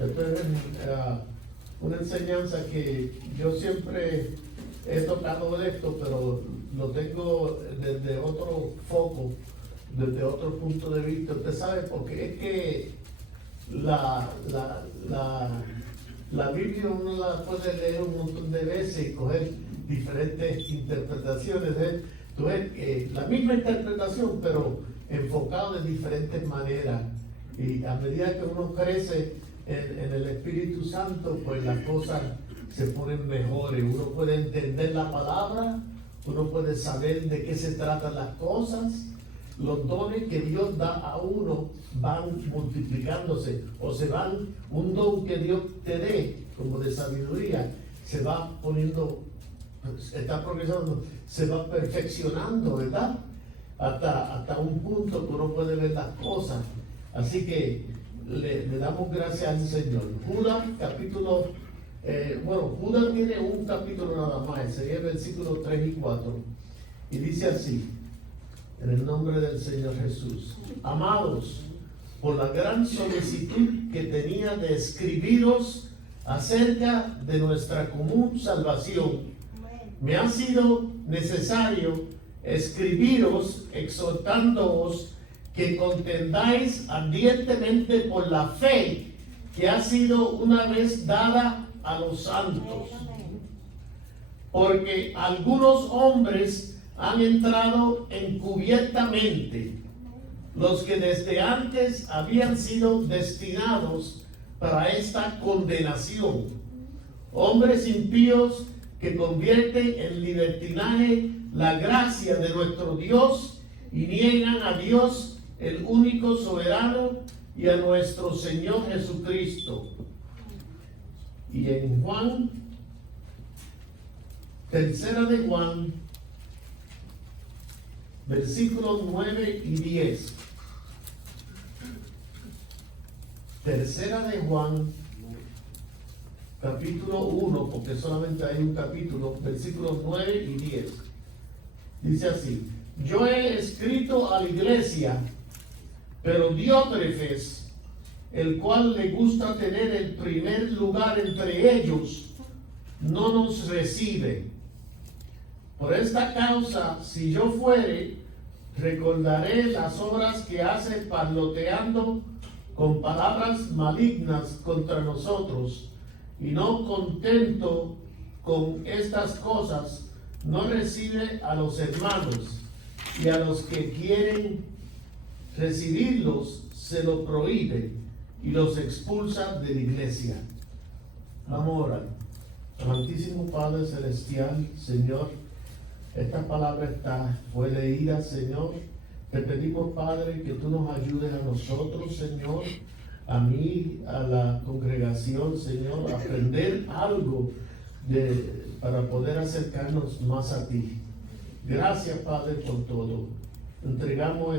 Esto es una enseñanza que yo siempre he tocado de esto, pero lo tengo desde otro foco, desde otro punto de vista. Usted sabe, porque es que la Biblia uno la puede leer un montón de veces y coger diferentes interpretaciones de la misma interpretación, pero enfocado de diferentes maneras. Y a medida que uno crece en el Espíritu Santo, pues las cosas se ponen mejores. Uno puede entender la palabra, uno puede saber de qué se tratan las cosas. Los dones que Dios da a uno van multiplicándose, o se van, un don que Dios te dé, como de sabiduría, se va poniendo, está progresando, se va perfeccionando, ¿verdad? Hasta un punto que uno puede ver las cosas. Así que le damos gracias al Señor. Judas, capítulo, Judas tiene un capítulo nada más, sería el versículo 3 y 4, y dice así: en el nombre del Señor Jesús, amados, por la gran solicitud que tenía de escribiros acerca de nuestra común salvación, me ha sido necesario escribiros exhortándoos que contendáis ardientemente por la fe que ha sido una vez dada a los santos. Porque algunos hombres han entrado encubiertamente, los que desde antes habían sido destinados para esta condenación, hombres impíos que convierten en libertinaje la gracia de nuestro Dios y niegan a Dios, el único soberano, y a nuestro Señor Jesucristo. Y en Juan, tercera de Juan, versículos 9 y 10. Tercera de Juan, capítulo 1, porque solamente hay un capítulo, versículos 9 y 10. Dice así: yo he escrito a la iglesia, pero Diótrefes, el cual le gusta tener el primer lugar entre ellos, no nos recibe. Por esta causa, si yo fuere, recordaré las obras que hace parloteando con palabras malignas contra nosotros, y no contento con estas cosas, no recibe a los hermanos, y a los que quieren recibirlos se lo prohíbe y los expulsa de la iglesia. Vamos a orar. Amantísimo Padre Celestial, Señor, esta palabra fue leída, Señor. Te pedimos, Padre, que tú nos ayudes a nosotros, Señor, a mí, a la congregación, Señor, a aprender algo para poder acercarnos más a ti. Gracias, Padre, por todo. Entregamos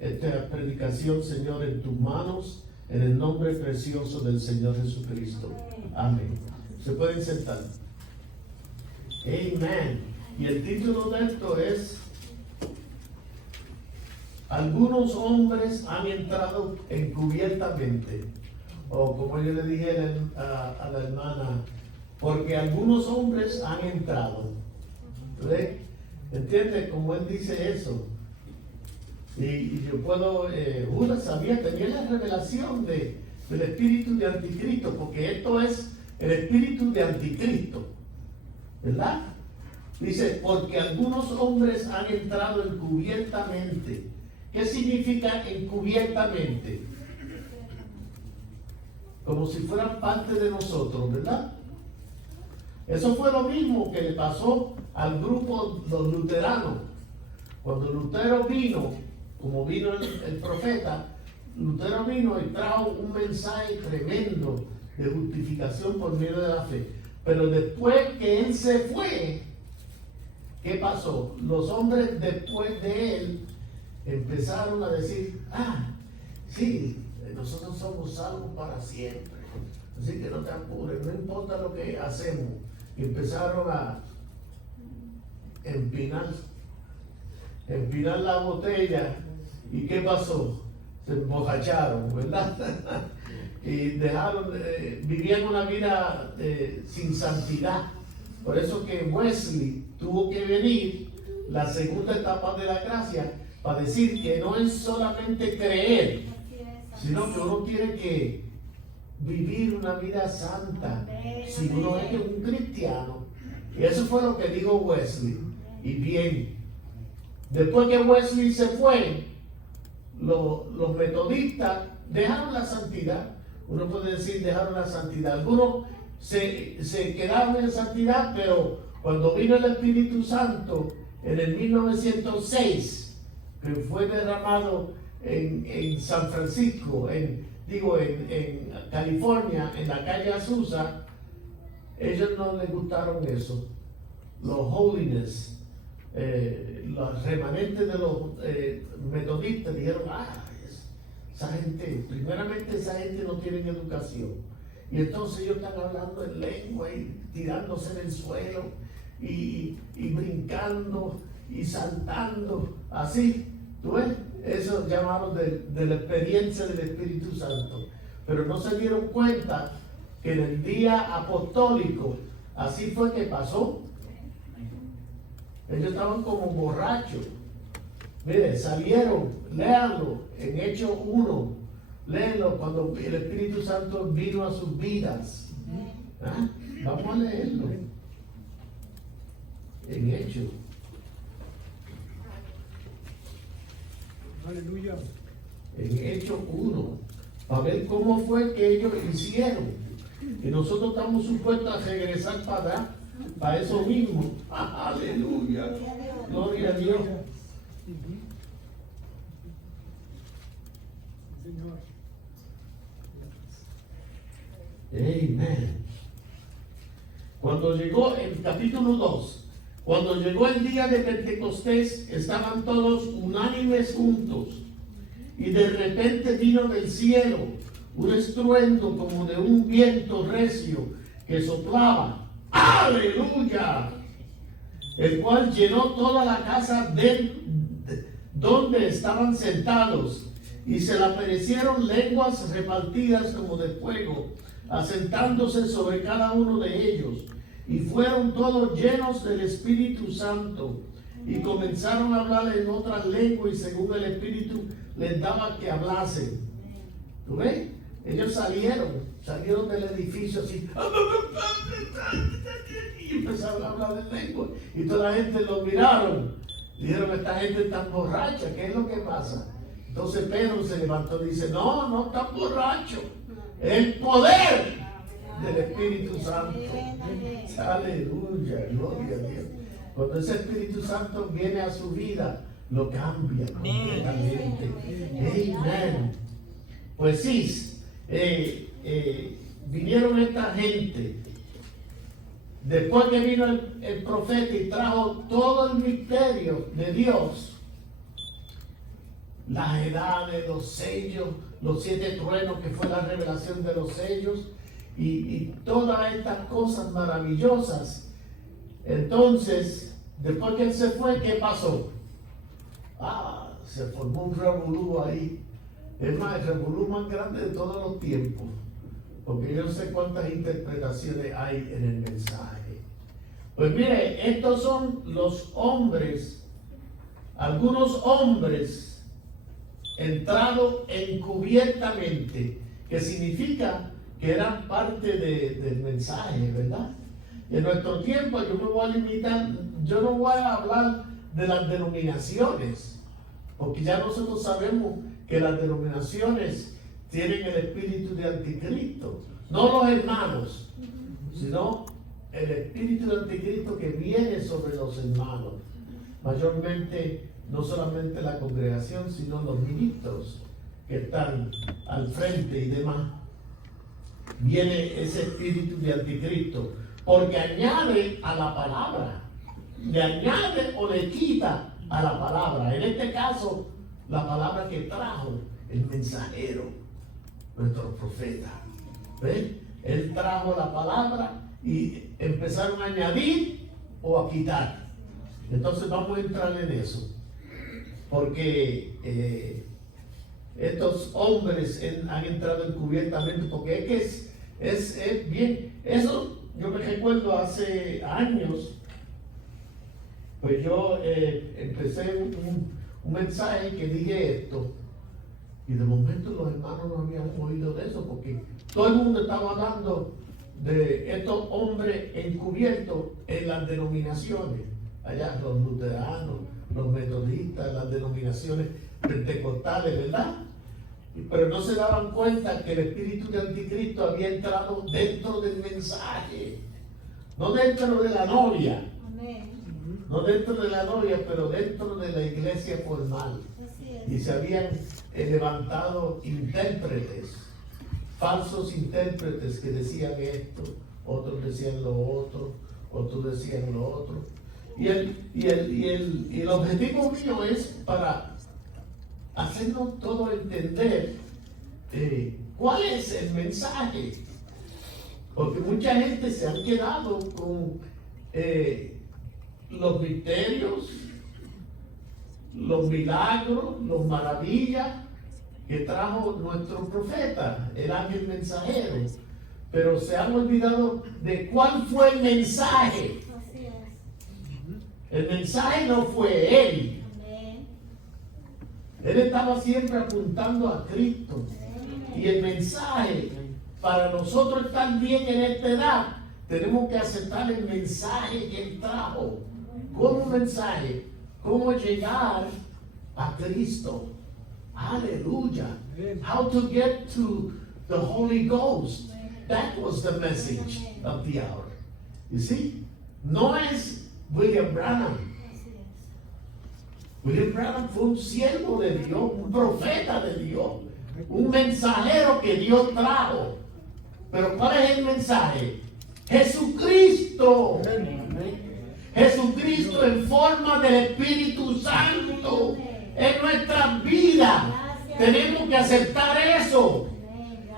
esta predicación, Señor, en tus manos, en el nombre precioso del Señor Jesucristo. Amén. Se pueden sentar. Amén. Y el título de esto es: algunos hombres han entrado encubiertamente. O como yo le dije a la hermana, porque algunos hombres han entrado. ¿Ve? ¿Entiende? Como él dice eso. Y yo puedo, Judas sabía, tenía la revelación del espíritu de anticristo, porque esto es el espíritu de anticristo, ¿verdad? Dice, porque algunos hombres han entrado encubiertamente. ¿Qué significa encubiertamente? Como si fueran parte de nosotros, ¿verdad? Eso fue lo mismo que le pasó al grupo los luteranos. Cuando Lutero vino, como vino el profeta, Lutero vino y trajo un mensaje tremendo de justificación por medio de la fe. Pero después que él se fue, ¿qué pasó? Los hombres después de él empezaron a decir: sí, nosotros somos salvos para siempre, así que no te apures, no importa lo que hacemos. Y empezaron a empinar la botella. ¿Y qué pasó? se emborracharon, ¿verdad? Y dejaron, vivían una vida sin santidad. Por eso que Wesley tuvo que venir, la segunda etapa de la gracia, para decir que no es solamente creer, sino que uno tiene que vivir una vida santa si uno es un cristiano. Y eso fue lo que dijo Wesley. Y bien, después que Wesley se fue, los metodistas dejaron la santidad. Uno puede decir dejaron la santidad. Algunos se quedaron en santidad, pero cuando vino el Espíritu Santo en el 1906, que fue derramado en San Francisco, en California, en la calle Azusa, ellos no les gustaron eso. Los holiness, los remanentes de los metodistas dijeron, esa gente, primeramente esa gente no tiene educación. Y entonces ellos están hablando en lengua y tirándose en el suelo y brincando y saltando, así, ¿tú ves? Eso llamaron de la experiencia del Espíritu Santo. Pero no se dieron cuenta que en el día apostólico, así fue que pasó. Ellos estaban como borrachos. Mire, salieron, léanlo en Hechos 1, léanlo cuando el Espíritu Santo vino a sus vidas. ¿Ah? Vamos a leerlo en Hechos. Aleluya. En Hechos 1, para ver cómo fue que ellos hicieron. Y nosotros estamos supuestos a regresar para eso mismo. Aleluya. Gloria a Dios. Señor. Amén. Cuando llegó el capítulo 2, cuando llegó el día de Pentecostés, estaban todos unánimes juntos. Y de repente vino del cielo un estruendo como de un viento recio que soplaba. ¡Aleluya! El cual llenó toda la casa donde estaban sentados. Y se le aparecieron lenguas repartidas como de fuego, asentándose sobre cada uno de ellos. Y fueron todos llenos del Espíritu Santo. Y comenzaron a hablar en otras lenguas y según el Espíritu les daba que hablasen. ¿Tú ves? Ellos salieron del edificio así. Y empezaron a hablar en lengua. Y toda la gente los miraron. Dijeron, esta gente está borracha, ¿qué es lo que pasa? Entonces Pedro se levantó y dice, no están borrachos. El poder del Espíritu Santo. Aleluya, gloria a Dios. Cuando ese Espíritu Santo viene a su vida, lo cambia completamente. Amén. Pues sí, vinieron esta gente. Después que vino el profeta y trajo todo el misterio de Dios, las edades, los sellos, los 7 truenos, que fue la revelación de los sellos, y todas estas cosas maravillosas. Entonces, después que él se fue, ¿qué pasó? Se formó un revolú ahí. Es más, el revolú más grande de todos los tiempos. Porque yo no sé cuántas interpretaciones hay en el mensaje. Pues mire, estos son los hombres, algunos hombres entrados encubiertamente, que significa que eran parte del mensaje, ¿verdad? En nuestro tiempo yo me voy a limitar, yo no voy a hablar de las denominaciones, porque ya nosotros sabemos que las denominaciones tienen el espíritu de anticristo, no los hermanos, sino el espíritu de anticristo que viene sobre los hermanos, mayormente no solamente la congregación, sino los ministros que están al frente y demás. Viene ese espíritu de anticristo, porque añade a la palabra, le añade o le quita a la palabra. En este caso, la palabra que trajo el mensajero, nuestro profeta. ¿Ven? Él trajo la palabra y empezaron a añadir o a quitar. Entonces vamos a entrar en eso, porque estos hombres han entrado encubiertamente, porque es bien, eso yo me recuerdo hace años, pues yo empecé un mensaje que dije esto, y de momento los hermanos no habían oído de eso, porque todo el mundo estaba hablando de estos hombres encubiertos en las denominaciones, allá los luteranos, los metodistas, las denominaciones pentecostales, ¿verdad? Pero no se daban cuenta que el espíritu de anticristo había entrado dentro del mensaje, no dentro de la novia, no dentro de la novia, pero dentro de la iglesia formal. Y se habían levantado intérpretes, falsos intérpretes que decían esto, otros decían lo otro, otros decían lo otro. Y el objetivo mío es para hacernos todos entender cuál es el mensaje. Porque mucha gente se han quedado con los misterios, los milagros, las maravillas que trajo nuestro profeta, el ángel mensajero. Pero se han olvidado de cuál fue el mensaje. El mensaje no fue él. Él estaba siempre apuntando a Cristo. Y el mensaje, para nosotros estar bien en esta edad, tenemos que aceptar el mensaje que él trajo. Como mensaje, cómo llegar a Cristo. Aleluya. How to get to the Holy Ghost. That was the message of the hour. You see? No es William Branham. William Branham fue un siervo de Dios, un profeta de Dios, un mensajero que Dios trajo. Pero ¿cuál es el mensaje? Jesucristo. Jesucristo en forma del Espíritu Santo en nuestras vidas. Tenemos que aceptar eso.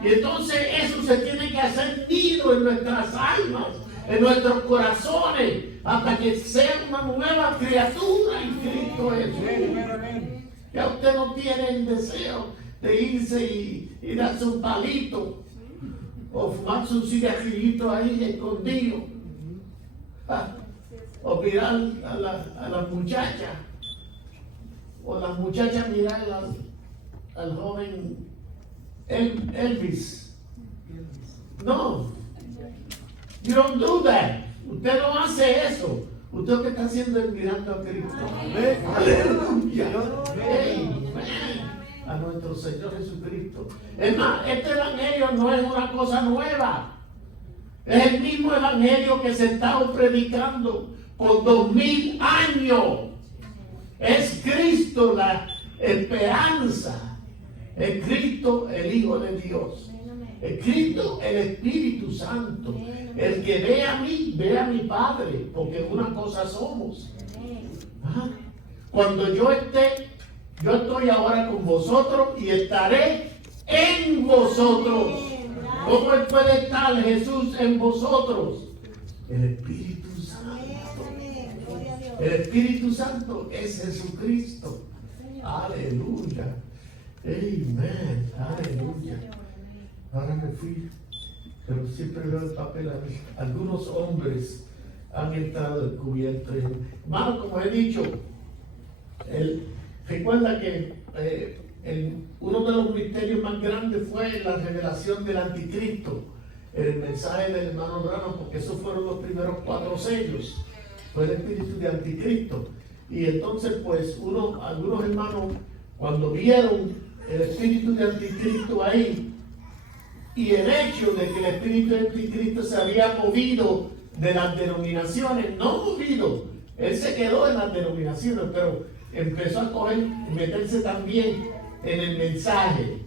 Y entonces eso se tiene que hacer nido en nuestras almas, en nuestros corazones, hasta que sea una nueva criatura en Cristo Jesús. Ya usted no tiene el deseo de irse y darse un palito o fumarse un cigarrillito ahí escondido. O mirar a la muchacha, o la muchacha mirar al joven Elvis. No, you don't do that. Usted no hace eso. Usted lo que está haciendo es mirando a Cristo. Aleluya. A nuestro Señor Jesucristo. Es más, este evangelio no es una cosa nueva. Es el mismo evangelio que se estaba predicando por 2000 años. Es Cristo la esperanza. Es Cristo el Hijo de Dios. Es Cristo el Espíritu Santo. El que ve a mí, ve a mi Padre, porque una cosa somos. Cuando yo estoy ahora con vosotros y estaré en vosotros. ¿Cómo puede estar Jesús en vosotros? El Espíritu Santo. El Espíritu Santo es Jesucristo. Aleluya. Amén. Aleluya. Ahora me fui, pero siempre veo el papel a mí. Algunos hombres han entrado encubiertos. Hermano, como he dicho, recuerda que uno de los misterios más grandes fue la revelación del anticristo, el mensaje del hermano Branham, porque esos fueron los primeros 4 sellos, fue el espíritu de anticristo. Y entonces pues algunos hermanos, cuando vieron el espíritu de anticristo ahí, y el hecho de que el espíritu de anticristo se había movido de las denominaciones, no movido, él se quedó en las denominaciones, pero empezó a meterse también en el mensaje,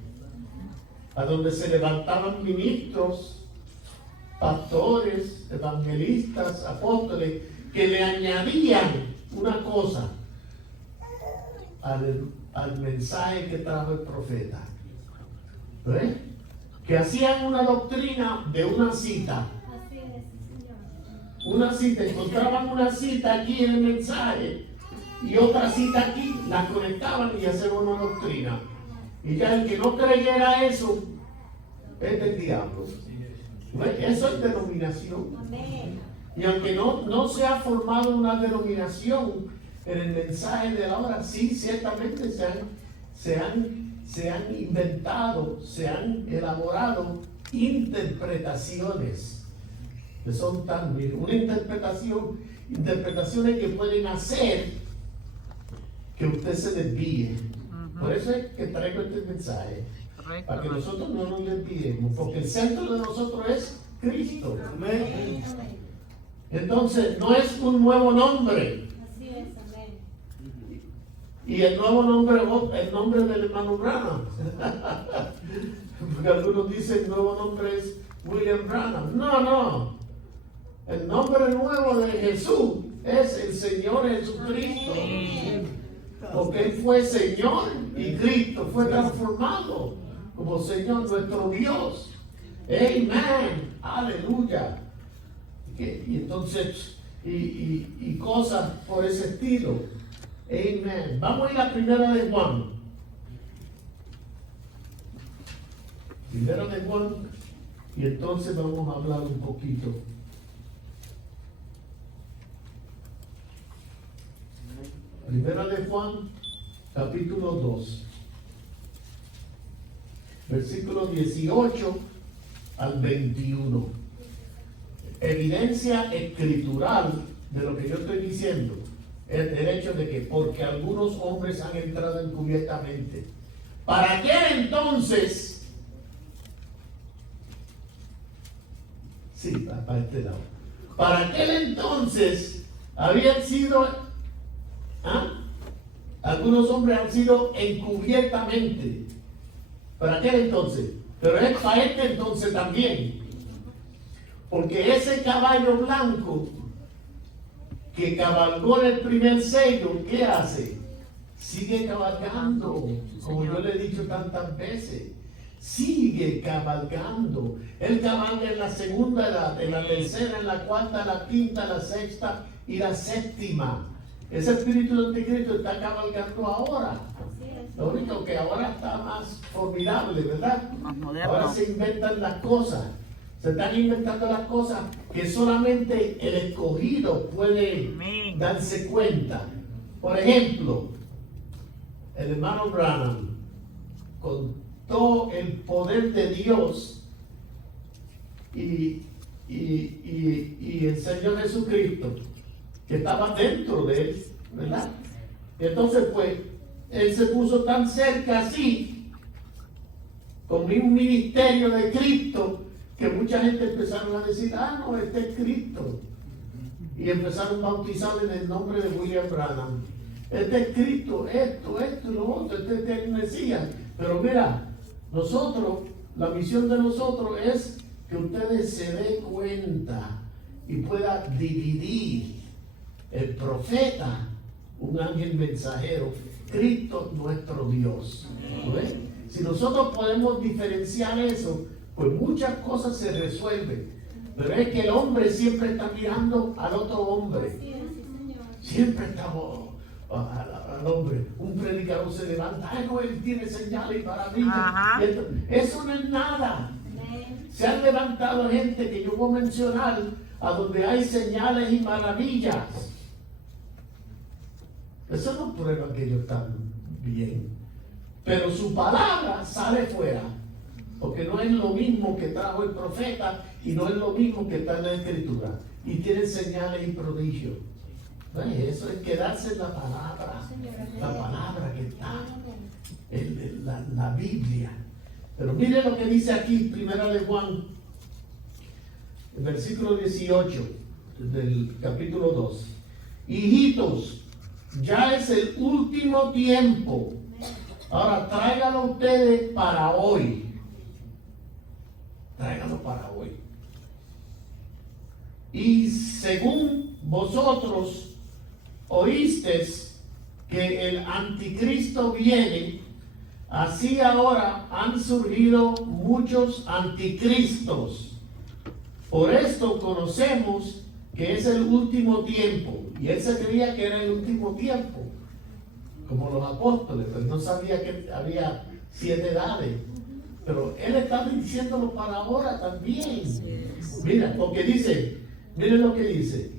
a donde se levantaban ministros, pastores, evangelistas, apóstoles, que le añadían una cosa al mensaje que trajo el profeta. ¿Ves? Que hacían una doctrina de una cita. Una cita, encontraban una cita aquí en el mensaje y otra cita aquí, las conectaban y hacían una doctrina. Y ya el que no creyera eso es del diablo. Eso es denominación. Y aunque no se ha formado una denominación en el mensaje de la hora, sí, ciertamente se han inventado, se han elaborado interpretaciones que son tan, una interpretaciones que pueden hacer que usted se desvíe. Por eso es que traigo este mensaje. Correcto. Para que nosotros no nos desviemos, porque el centro de nosotros es Cristo. Amén. Entonces, no es un nuevo nombre. Así es, amén. Y el nuevo nombre, el nombre del hermano Branham. Porque algunos dicen el nuevo nombre es William Branham. No. El nombre nuevo de Jesús es el Señor Jesucristo. Porque Él fue Señor y Cristo fue transformado como Señor nuestro Dios. Amén. Aleluya. Y entonces, y cosas por ese estilo. Amén. Vamos a ir a Primera de Juan. Primera de Juan. Y entonces vamos a hablar un poquito. Primera de Juan, capítulo 2. Versículos 18 al 21. Evidencia escritural de lo que yo estoy diciendo es el hecho de que porque algunos hombres han entrado encubiertamente. ¿Para qué entonces? Sí, para este lado. ¿Para qué entonces habían sido? Algunos hombres han sido encubiertamente. ¿Para qué entonces? Pero es para este entonces también. Porque ese caballo blanco que cabalgó en el primer sello, ¿qué hace? Sigue cabalgando, como yo le he dicho tantas veces. Sigue cabalgando. Él cabalga en la segunda edad, en la tercera, en la cuarta, en la quinta, en la sexta y la séptima. Ese espíritu de anticristo está cabalgando ahora. Lo único que ahora está más formidable, ¿verdad? Más moderno. Ahora se inventan las cosas. Se están inventando las cosas que solamente el escogido puede darse cuenta. Por ejemplo, el hermano Branham, con todo el poder de Dios y el Señor Jesucristo, que estaba dentro de él, ¿verdad? Entonces, pues, él se puso tan cerca así, con un ministerio de Cristo, que mucha gente empezaron a decir, no, este es Cristo. Y empezaron a bautizar en el nombre de William Branham. Este es Cristo, esto y lo otro, este es el Mesías. Pero mira, nosotros, la misión de nosotros es que ustedes se den cuenta y puedan dividir el profeta, un ángel mensajero, Cristo nuestro Dios. ¿Ves? Si nosotros podemos diferenciar eso, pues muchas cosas se resuelven. Pero es que el hombre siempre está mirando al otro hombre. Siempre está al hombre. Un predicador se levanta, no, él tiene señales y maravillas. Eso no es nada. Se han levantado gente que yo voy a mencionar a donde hay señales y maravillas. Eso no prueba que ellos están bien. Pero su palabra sale fuera. Porque no es lo mismo que trajo el profeta y no es lo mismo que está en la Escritura. Y tienen señales y prodigios. Eso es quedarse en la palabra que está en la Biblia. Pero mire lo que dice aquí, Primera de Juan, el versículo 18 del capítulo 2. Hijitos, ya es el último tiempo. Ahora tráiganlo ustedes para hoy. Tráiganlo para hoy. Y según vosotros oísteis que el anticristo viene, así ahora han surgido muchos anticristos. Por esto conocemos que es el último tiempo. Y él se creía que era el último tiempo, como los apóstoles, pero no sabía que había 7 edades. Pero Él está diciéndolo para ahora también. Mira, porque dice, miren lo que dice,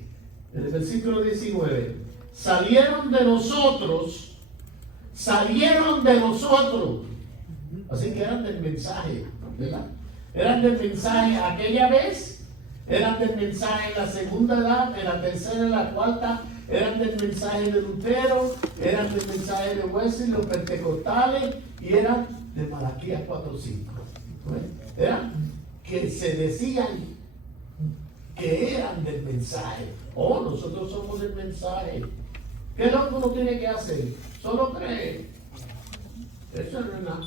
en el versículo 19, salieron de nosotros, así que eran del mensaje, ¿verdad? Eran del mensaje aquella vez, eran del mensaje en la segunda edad, en la tercera, en la cuarta, eran del mensaje de Lutero, eran del mensaje de Wesley, los pentecostales, y eran de Malaquías 4:5. Eran que se decían que eran del mensaje. Oh, nosotros somos del mensaje. ¿Qué es lo que uno tiene que hacer? Solo cree. Eso no es nada.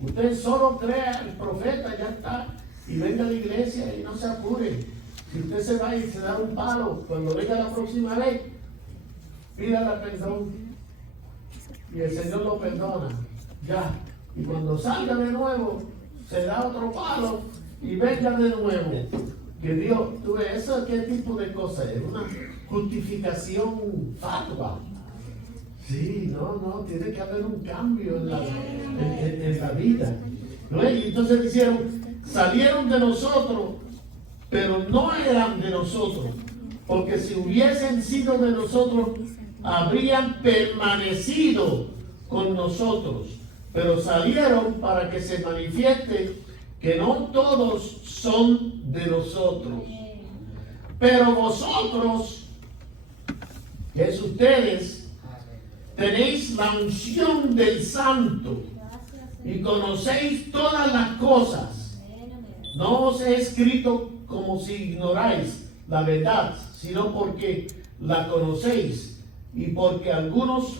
Usted solo crea al profeta, ya está. Y venga a la iglesia y no se apure. Si usted se va y se da un palo, cuando venga la próxima vez, pídale perdón. Y el Señor lo perdona. Ya. Y cuando salga de nuevo, se da otro palo y venga de nuevo. Que Dios, tú ves, ¿eso qué tipo de cosa es? Una justificación fatua. Sí, no, tiene que haber un cambio en la vida. ¿No? Y entonces dijeron, salieron de nosotros, pero no eran de nosotros. Porque si hubiesen sido de nosotros, habrían permanecido con nosotros. Pero salieron para que se manifieste que no todos son de nosotros. Pero vosotros, que es ustedes, tenéis la unción del Santo y conocéis todas las cosas. No os he escrito como si ignoráis la verdad, sino porque la conocéis y porque algunos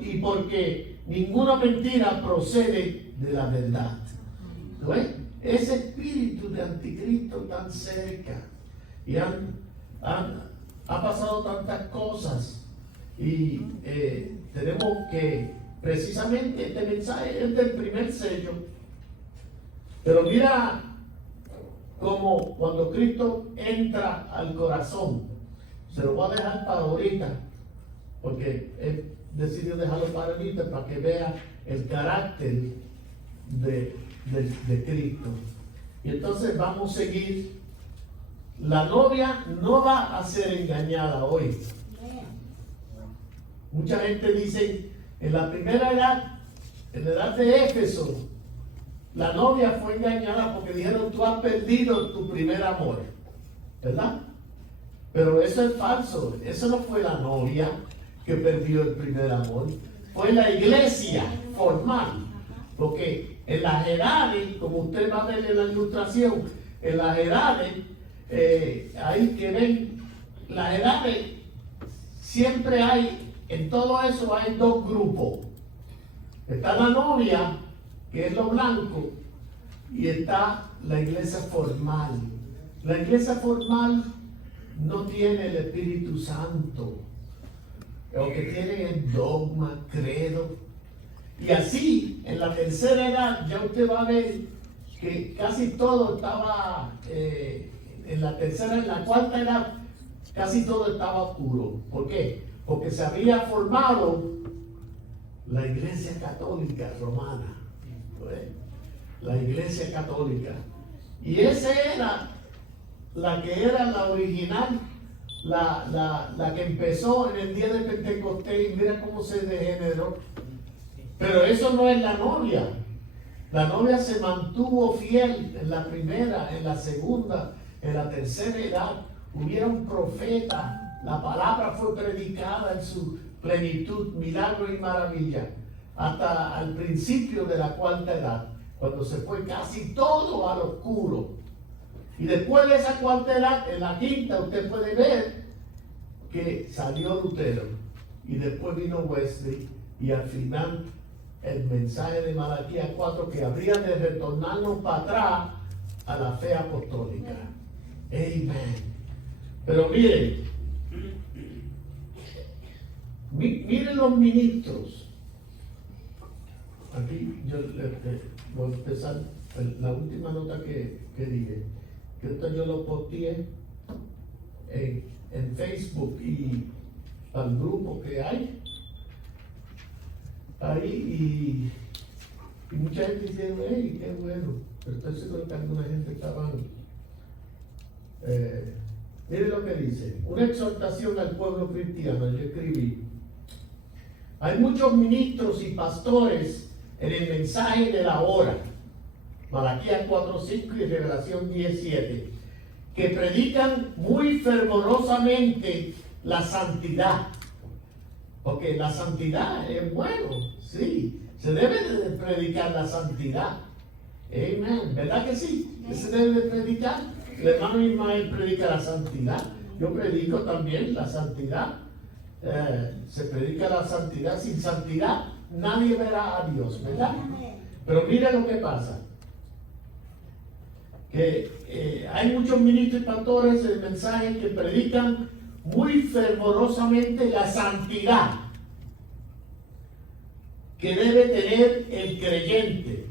y porque ninguna mentira procede de la verdad. ¿No es? Ese espíritu de anticristo tan cerca y ha pasado tantas cosas y tenemos que precisamente este mensaje es del primer sello, pero mira como cuando Cristo entra al corazón, se lo voy a dejar para ahorita porque él decidió dejarlo para ahorita para que vea el carácter de Cristo. Y entonces vamos a seguir. La novia no va a ser engañada hoy. Mucha gente dice, en la primera edad, en la edad de Éfeso, la novia fue engañada porque dijeron, tú has perdido tu primer amor, ¿verdad? Pero eso es falso. Eso no fue la novia que perdió el primer amor, fue la iglesia formal. Porque en las edades, como usted va a ver en la ilustración, en las edades, ahí que ven, las edades, siempre hay, en todo eso hay dos grupos. Está la novia, que es lo blanco, y está la iglesia formal. La iglesia formal no tiene el Espíritu Santo. Lo que tiene es dogma, credo. Y así, en la tercera edad, ya usted va a ver que casi todo estaba, en la tercera, en la cuarta edad, casi todo estaba puro. ¿Por qué? Porque se había formado la iglesia católica romana. La iglesia católica. Y esa era la que era la original, la que empezó en el día de Pentecostés, y mira cómo se degeneró. Pero eso no es la novia. La novia se mantuvo fiel en la primera, en la segunda, en la tercera edad. Hubieron profetas, la palabra fue predicada en su plenitud, milagro y maravilla, hasta al principio de la cuarta edad, cuando se fue casi todo al oscuro. Y después de esa cuarta edad, en la quinta, usted puede ver que salió Lutero, y después vino Wesley, y al final el mensaje de Malaquías 4, que habría de retornarnos para atrás a la fe apostólica. Amén. Pero miren, miren los ministros. Aquí yo voy a empezar la última nota que dije, que esto yo lo posteé en Facebook y al grupo que hay. ahí y mucha gente diciendo, hey, qué bueno, pero estoy seguro que alguna gente estaba. Mire lo que dice, una exhortación al pueblo cristiano, yo escribí. Hay muchos ministros y pastores en el mensaje de la hora, Malaquías 4:5 y Revelación 10:7, que predican muy fervorosamente la santidad. Porque la santidad es bueno, sí, se debe de predicar la santidad. Amén, ¿verdad que sí? Que se debe de predicar. El hermano Ismael predica la santidad. Yo predico también la santidad. Se predica la santidad. Sin santidad nadie verá a Dios, ¿verdad? Pero mira lo que pasa. Que hay muchos ministros y pastores en el mensaje que predican muy fervorosamente la santidad que debe tener el creyente.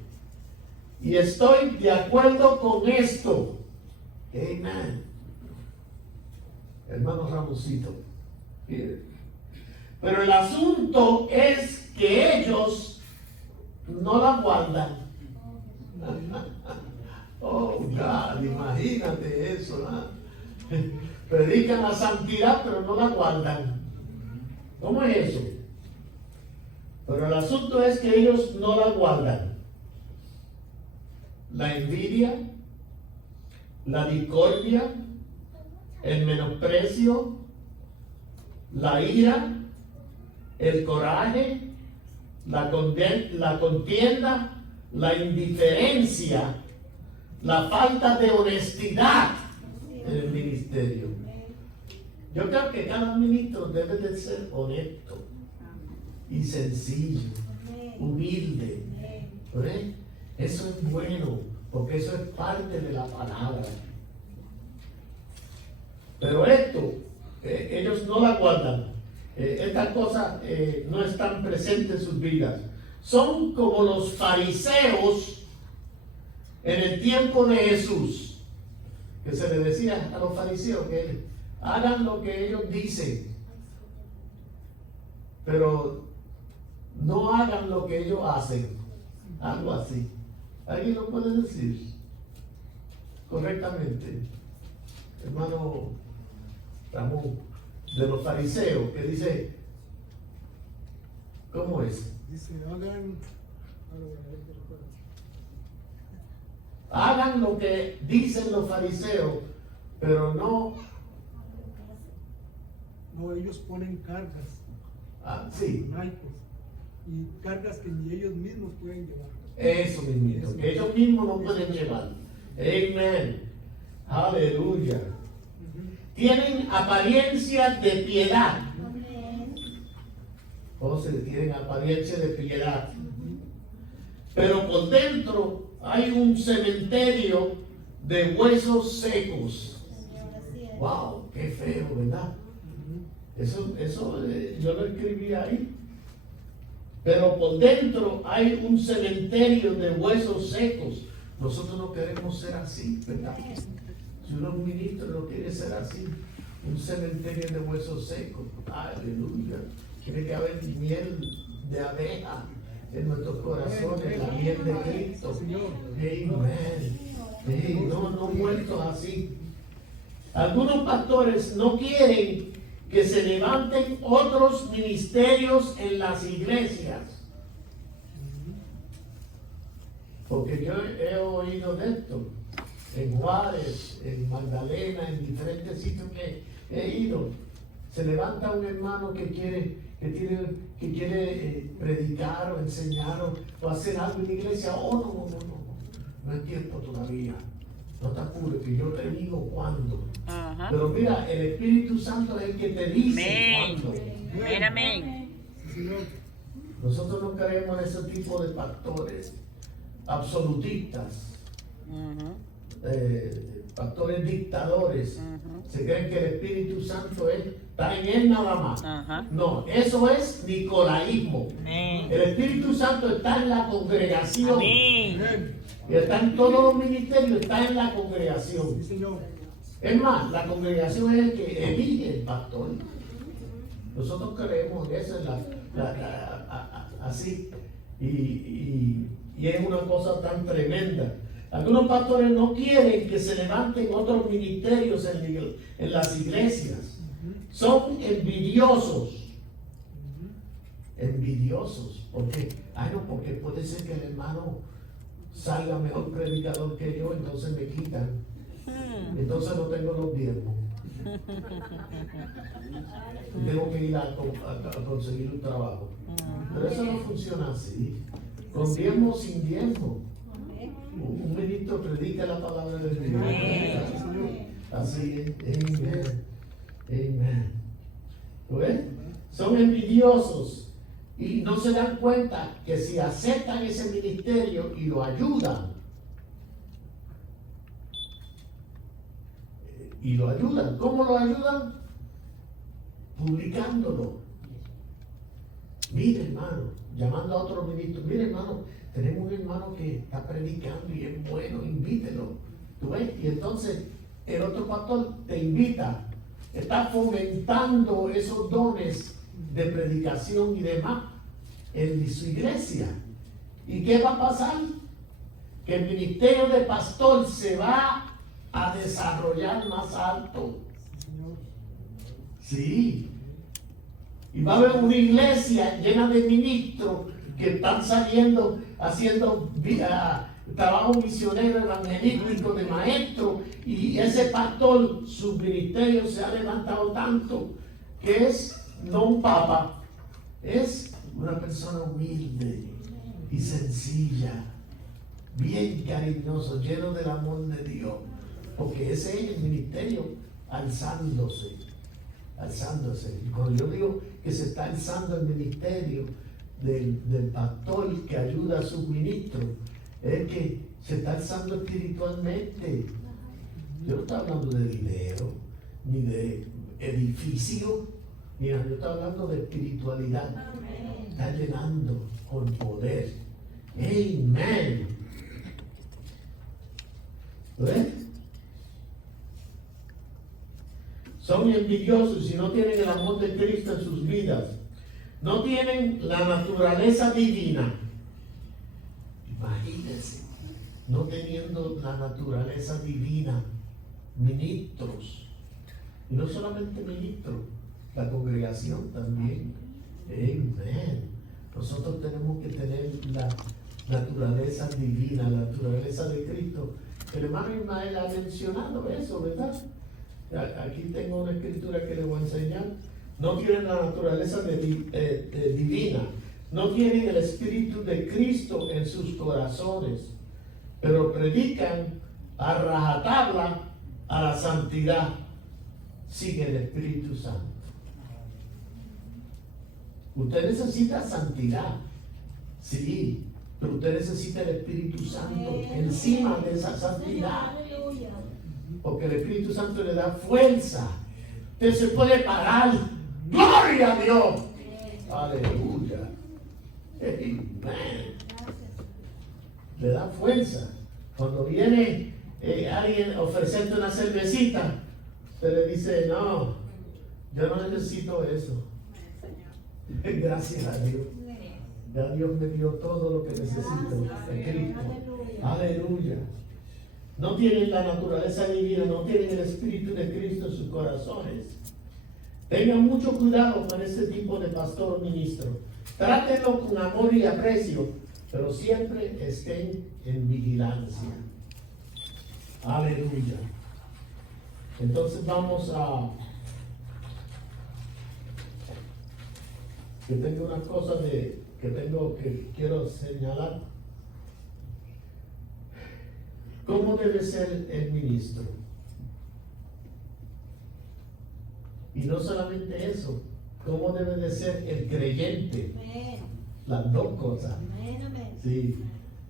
Y estoy de acuerdo con esto. Amén. Hermano Ramosito. Pero el asunto es que ellos no la guardan. Oh, God, imagínate eso, ¿no? Predican la santidad, pero no la guardan. ¿Cómo es eso? Pero el asunto es que ellos no la guardan. La envidia, la discordia, el menosprecio, la ira, el coraje, la contienda, la indiferencia, la falta de honestidad en el ministerio. Yo creo que cada ministro debe de ser honesto y sencillo, humilde. ¿Ve? Eso es bueno, porque eso es parte de la palabra. Pero esto, ellos no la guardan. Estas cosas no están presentes en sus vidas. Son como los fariseos en el tiempo de Jesús, que se le decía a los fariseos que hagan lo que ellos dicen, pero no hagan lo que ellos hacen. Algo así. ¿Alguien lo puede decir correctamente? Hermano Ramón, de los fariseos, que dice, ¿cómo es? Dice, hagan lo que dicen los fariseos, pero no. No, ellos ponen cargas, Sí, naipos, y cargas que ni ellos mismos pueden llevar. eso mismo, que ellos mismos no pueden llevar. Amén. Aleluya. Tienen apariencia de piedad. O sea, tienen apariencia de piedad. Pero por dentro hay un cementerio de huesos secos. Wow, qué feo, ¿verdad? Eso yo lo escribí ahí. Pero por dentro hay un cementerio de huesos secos. Nosotros no queremos ser así, ¿verdad? Si uno es ministro no quiere ser así, un cementerio de huesos secos. Aleluya. Tiene que haber miel de abeja en nuestros corazones, la miel de Cristo. Amén. No muertos así. Algunos pastores no quieren que se levanten otros ministerios en las iglesias. Porque yo he oído de esto en Juárez, en Magdalena, en diferentes sitios que he ido. Se levanta un hermano que quiere predicar o enseñar o hacer algo en la iglesia. No es tiempo todavía. No te apures, que yo te digo cuándo. Pero mira, el Espíritu Santo es el que te dice cuándo. Amén. Nosotros no creemos en ese tipo de pastores absolutistas, pastores dictadores. Se creen que el Espíritu Santo está en él nada más. No, eso es nicolaísmo. El Espíritu Santo está en la congregación. Y está en todos los ministerios, está en la congregación. Es más, la congregación es el que elige el pastor. Nosotros creemos en eso, así. Y es una cosa tan tremenda. Algunos pastores no quieren que se levanten otros ministerios en las iglesias. Son envidiosos. Envidiosos. ¿Por qué? Ay, no, porque puede ser que el hermano salga mejor predicador que yo, entonces me quitan. Entonces no tengo los diezmos. Tengo que ir a conseguir un trabajo. Pero eso no funciona así. Con diezmo, sin diezmo. Un ministro predica la palabra de Dios. Así es. Amén. Amén. ¿Ves? Son envidiosos y no se dan cuenta que si aceptan ese ministerio y lo ayudan, ¿cómo lo ayudan? Publicándolo. Mire, hermano, llamando a otro ministro, mire, hermano, tenemos un hermano que está predicando y es bueno, invítelo. ¿Tú ves? Y entonces el otro pastor te invita, está fomentando esos dones de predicación y demás en su iglesia. ¿Y qué va a pasar? Que el ministerio de pastor se va a desarrollar más alto. Sí. Y va a haber una iglesia llena de ministros que están saliendo, haciendo trabajo misionero, evangelístico, de maestro. Y ese pastor, su ministerio se ha levantado tanto que es no un papa, es una persona humilde y sencilla, bien cariñoso, lleno del amor de Dios. Porque ese es el ministerio alzándose. Y cuando yo digo que se está alzando el ministerio del pastor que ayuda a sus ministros, es que se está alzando espiritualmente. Yo no estoy hablando de dinero, ni de edificio, ni yo estoy hablando de espiritualidad. Está llenando con poder. Amén. ¿Ves? Son envidiosos y si no tienen el amor de Cristo en sus vidas, no tienen la naturaleza divina. Imagínense, no teniendo la naturaleza divina, ministros, y no solamente ministros, la congregación también. Amén. Nosotros tenemos que tener la naturaleza divina, la naturaleza de Cristo. El hermano Ismael ha mencionado eso, ¿verdad? Aquí tengo una escritura que les voy a enseñar. No tienen la naturaleza divina, no tienen el Espíritu de Cristo en sus corazones, pero predican a rajatabla a la santidad sin el Espíritu Santo. Usted necesita santidad, sí, pero usted necesita el Espíritu Santo encima de esa santidad. Porque el Espíritu Santo le da fuerza. Usted se puede parar. ¡Gloria a Dios! ¡Aleluya! Amén. Le da fuerza. Cuando viene alguien a ofrecerte una cervecita, usted le dice, no, yo no necesito eso. Gracias a Dios. Ya Dios me dio todo lo que necesito en Cristo. Aleluya. No tienen la naturaleza divina, no tienen el Espíritu de Cristo en sus corazones. Tengan mucho cuidado con este tipo de pastor o ministro. Trátenlo con amor y aprecio, pero siempre estén en vigilancia. Aleluya. Entonces vamos a... que tengo una cosa que quiero señalar. ¿Cómo debe ser el ministro? Y no solamente eso, ¿cómo debe de ser el creyente? Las dos cosas. Sí,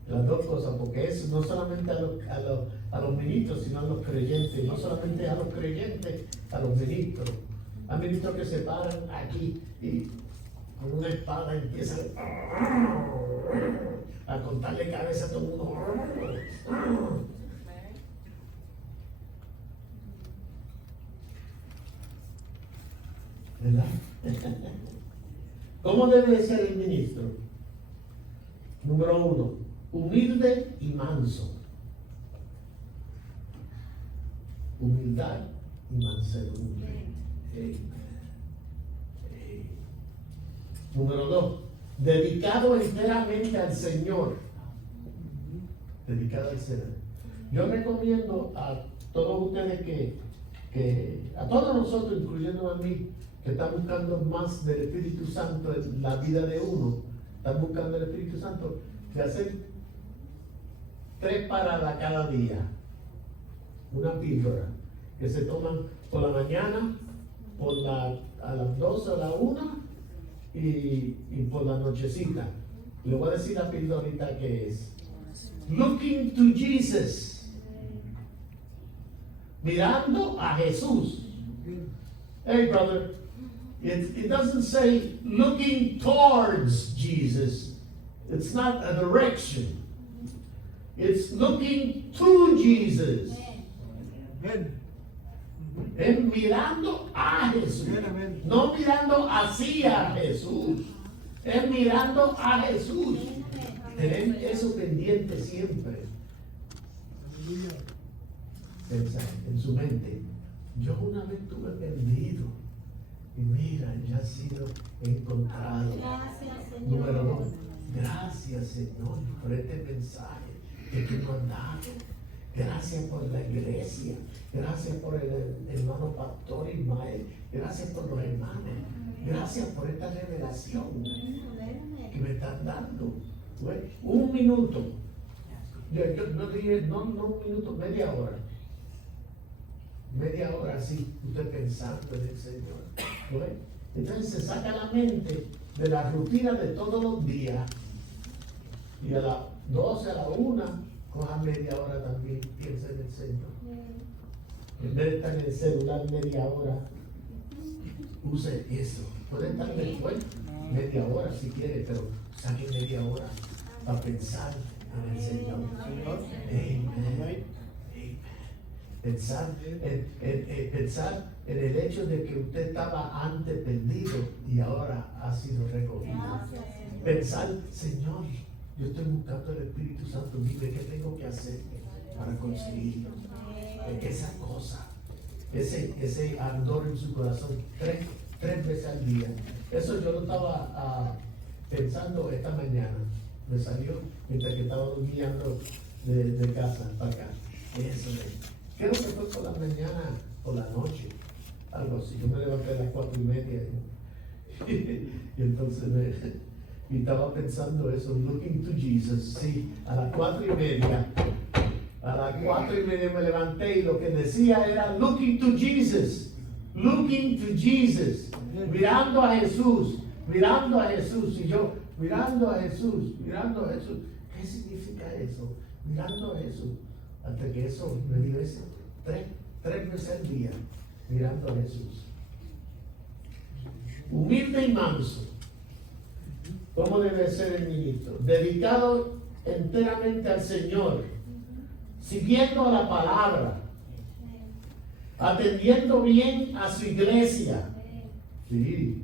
las dos cosas, porque es no solamente a los ministros, sino a los creyentes. No solamente a los creyentes, a los ministros. Hay ministros que se paran aquí y con una espada empiezan a cortarle cabeza a todo el mundo. ¿Verdad? ¿Cómo debe ser el ministro? Número 1, humilde y manso. Humildad y mansedumbre. Amen. Número 2, dedicado enteramente al Señor. Dedicado al Señor. Yo recomiendo a todos ustedes a todos nosotros, incluyendo a mí, que están buscando más del Espíritu Santo en la vida de uno, están buscando el Espíritu Santo, de hacer 3 paradas cada día. Una píldora que se toman por la mañana, a las 12 o la 1 y por la nochecita. Le voy a decir la píldorita que es. Looking to Jesus. Mirando a Jesús. Hey brother, it doesn't say looking towards Jesus. It's not a direction. It's looking to Jesus. Amén. Es mirando a Jesús. Amén. No mirando hacia Jesús. Es mirando a Jesús. Tener eso pendiente siempre. Aleluya. Pensar en su mente. Yo una vez estuve perdido. Y mira, ya he sido encontrado. Gracias, Señor. Número 2. Gracias, Señor, por este mensaje que tú nos has dado. Gracias por la iglesia. Gracias por el hermano pastor Ismael. Gracias por los hermanos. Gracias por esta revelación que me están dando. Bueno, 1 minuto. Yo no dije, no 1 minuto, media hora. Media hora así, usted pensando en el Señor. Bueno, entonces se saca la mente de la rutina de todos los días. Y a las 12, a la 1, coja media hora también, piensa en el Señor. En vez de estar en el celular media hora, use eso. Puede estar después, media hora si quiere, pero saque media hora para pensar en el Señor. Amen. Pensar en el hecho de que usted estaba antes perdido y ahora ha sido recogido. Pensar, Señor, yo estoy buscando el Espíritu Santo, dime qué tengo que hacer para conseguirlo. Esa cosa, ese ardor en su corazón, tres veces al día. Eso yo lo estaba pensando esta mañana. Me salió mientras que estaba durmiendo de casa para acá. Eso es. Creo que fue por la mañana o la noche, algo así. Yo me levanté a las 4:30 y entonces y estaba pensando eso, looking to Jesus. Sí, a las 4:30. A las 4:30 me levanté y lo que decía era looking to Jesus. Looking to Jesus. Mirando a Jesús. Mirando a Jesús. Y yo, mirando a Jesús. Mirando a Jesús. ¿Qué significa eso? Mirando a Jesús. Hasta que eso me dio eso. 3 veces al día. Mirando a Jesús. Humilde y manso. ¿Cómo debe ser el ministro? Dedicado enteramente al Señor. Siguiendo a la palabra. Atendiendo bien a su iglesia. Sí.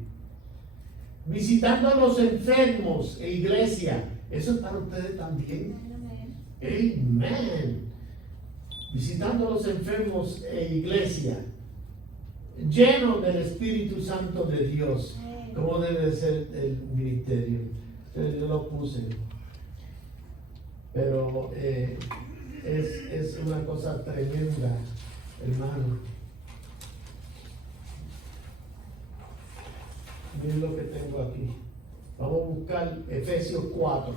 Visitando a los enfermos e iglesia. Eso es para ustedes también. Amén. Visitando a los enfermos e iglesia. Lleno del Espíritu Santo de Dios. ¿Cómo debe ser el ministerio? Yo lo puse. Pero es una cosa tremenda, hermano. Miren lo que tengo aquí. Vamos a buscar Efesios 4.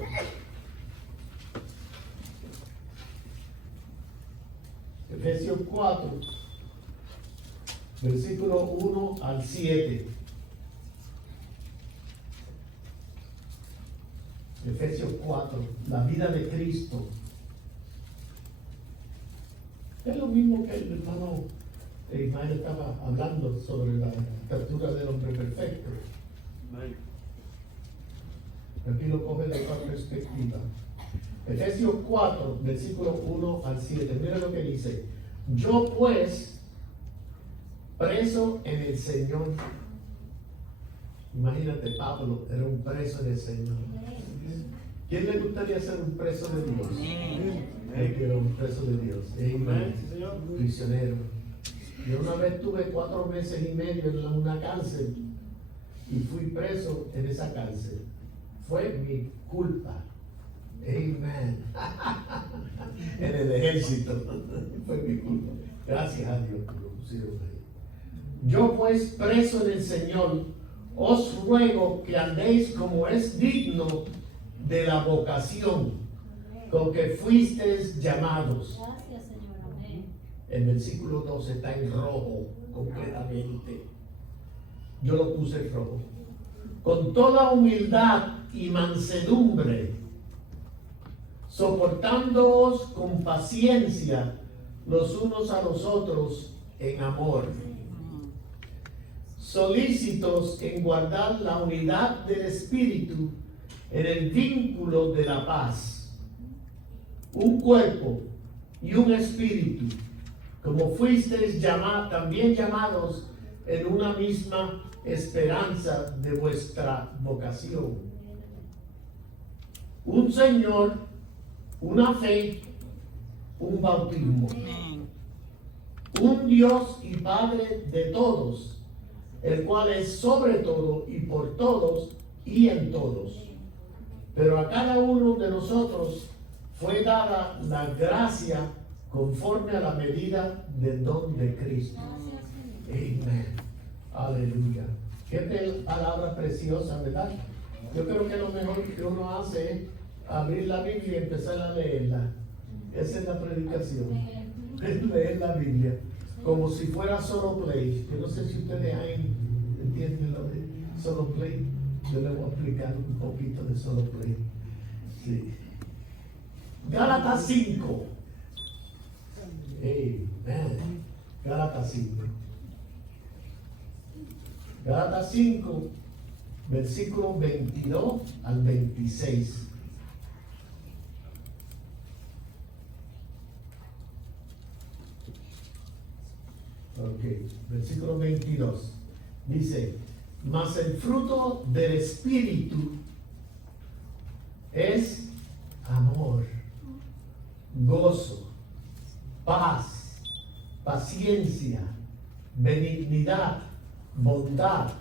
Efesios 4, versículo 1 al 7. Efesios 4, la vida de Cristo. Es lo mismo que el hermano Ismael estaba hablando sobre la estatura del hombre perfecto. Aquí lo coge de otra perspectiva. Efesios 4, versículo 1 al 7. Mira lo que dice. Yo pues, preso en el Señor. Imagínate, Pablo era un preso en el Señor. ¿Quién le gustaría ser un preso de Dios? Amén. Quiero un preso de Dios. Amén. Sí, Señor. Prisionero. Yo una vez tuve 4 meses y medio en una cárcel y fui preso en esa cárcel. Fue mi culpa. Amén. En el ejército. Fue mi culpa. Gracias a Dios que lo pusieron ahí. Yo pues, preso en el Señor, os ruego que andéis como es digno de la vocación con que fuisteis llamados. Gracias, Señor. Amén. El versículo 12 está en rojo completamente. Yo lo puse en rojo. Con toda humildad y mansedumbre, soportándoos con paciencia los unos a los otros en amor, solícitos en guardar la unidad del Espíritu en el vínculo de la paz. Un cuerpo y un espíritu, como fuisteis también llamados en una misma esperanza de vuestra vocación. Un Señor, una fe, un bautismo. Un Dios y Padre de todos, el cual es sobre todo y por todos y en todos. Pero a cada uno de nosotros fue dada la gracia conforme a la medida del don de Cristo. Amén. Aleluya. Qué palabra preciosa, ¿verdad? Yo creo que lo mejor que uno hace es abrir la Biblia y empezar a leerla. Esa es la predicación. Es leer la Biblia como si fuera solo play. Yo no sé si ustedes entienden lo de solo play. Yo les voy a explicar un poquito de solo play. Sí. Gálatas 5. Amen. Gálatas 5. Gálatas 5, versículos 22 al 26. Ok, versículo 22. Dice, mas el fruto del Espíritu es amor, gozo, paz, paciencia, benignidad, bondad,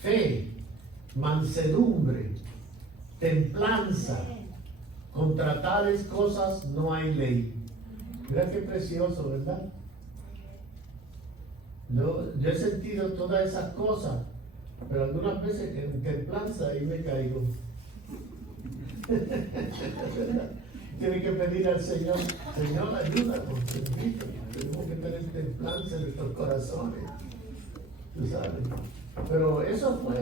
fe, mansedumbre, templanza. Contra tales cosas no hay ley. Mira qué precioso, ¿verdad? Yo he sentido todas esas cosas, pero algunas veces en templanza ahí me caigo. Tiene que pedir al Señor, Señor, ayúdanos, bendito. Tenemos que tener templanza en nuestros corazones. Tú sabes. Pero eso ahora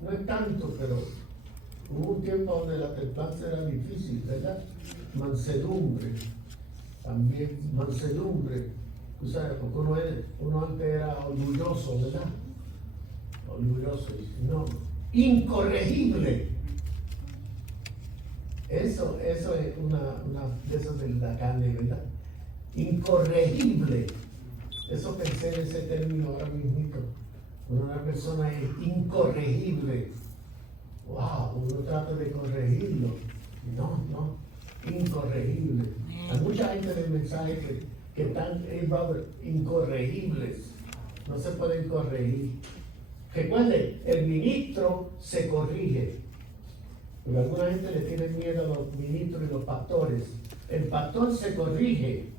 no es tanto, pero hubo un tiempo donde la templanza era difícil, ¿verdad? Mansedumbre, también mansedumbre. Tú sabes, porque uno antes era orgulloso, ¿verdad? Orgulloso, no, incorregible. Eso es una de esas de la carne, ¿verdad? Incorregible. Eso pensé en ese término ahora mismo. Cuando una persona es incorregible, wow, uno trata de corregirlo. No, incorregible. Hay mucha gente del mensaje que están incorregibles, no se pueden corregir. Recuerde, el ministro se corrige, porque alguna gente le tiene miedo a los ministros y los pastores. El pastor se corrige.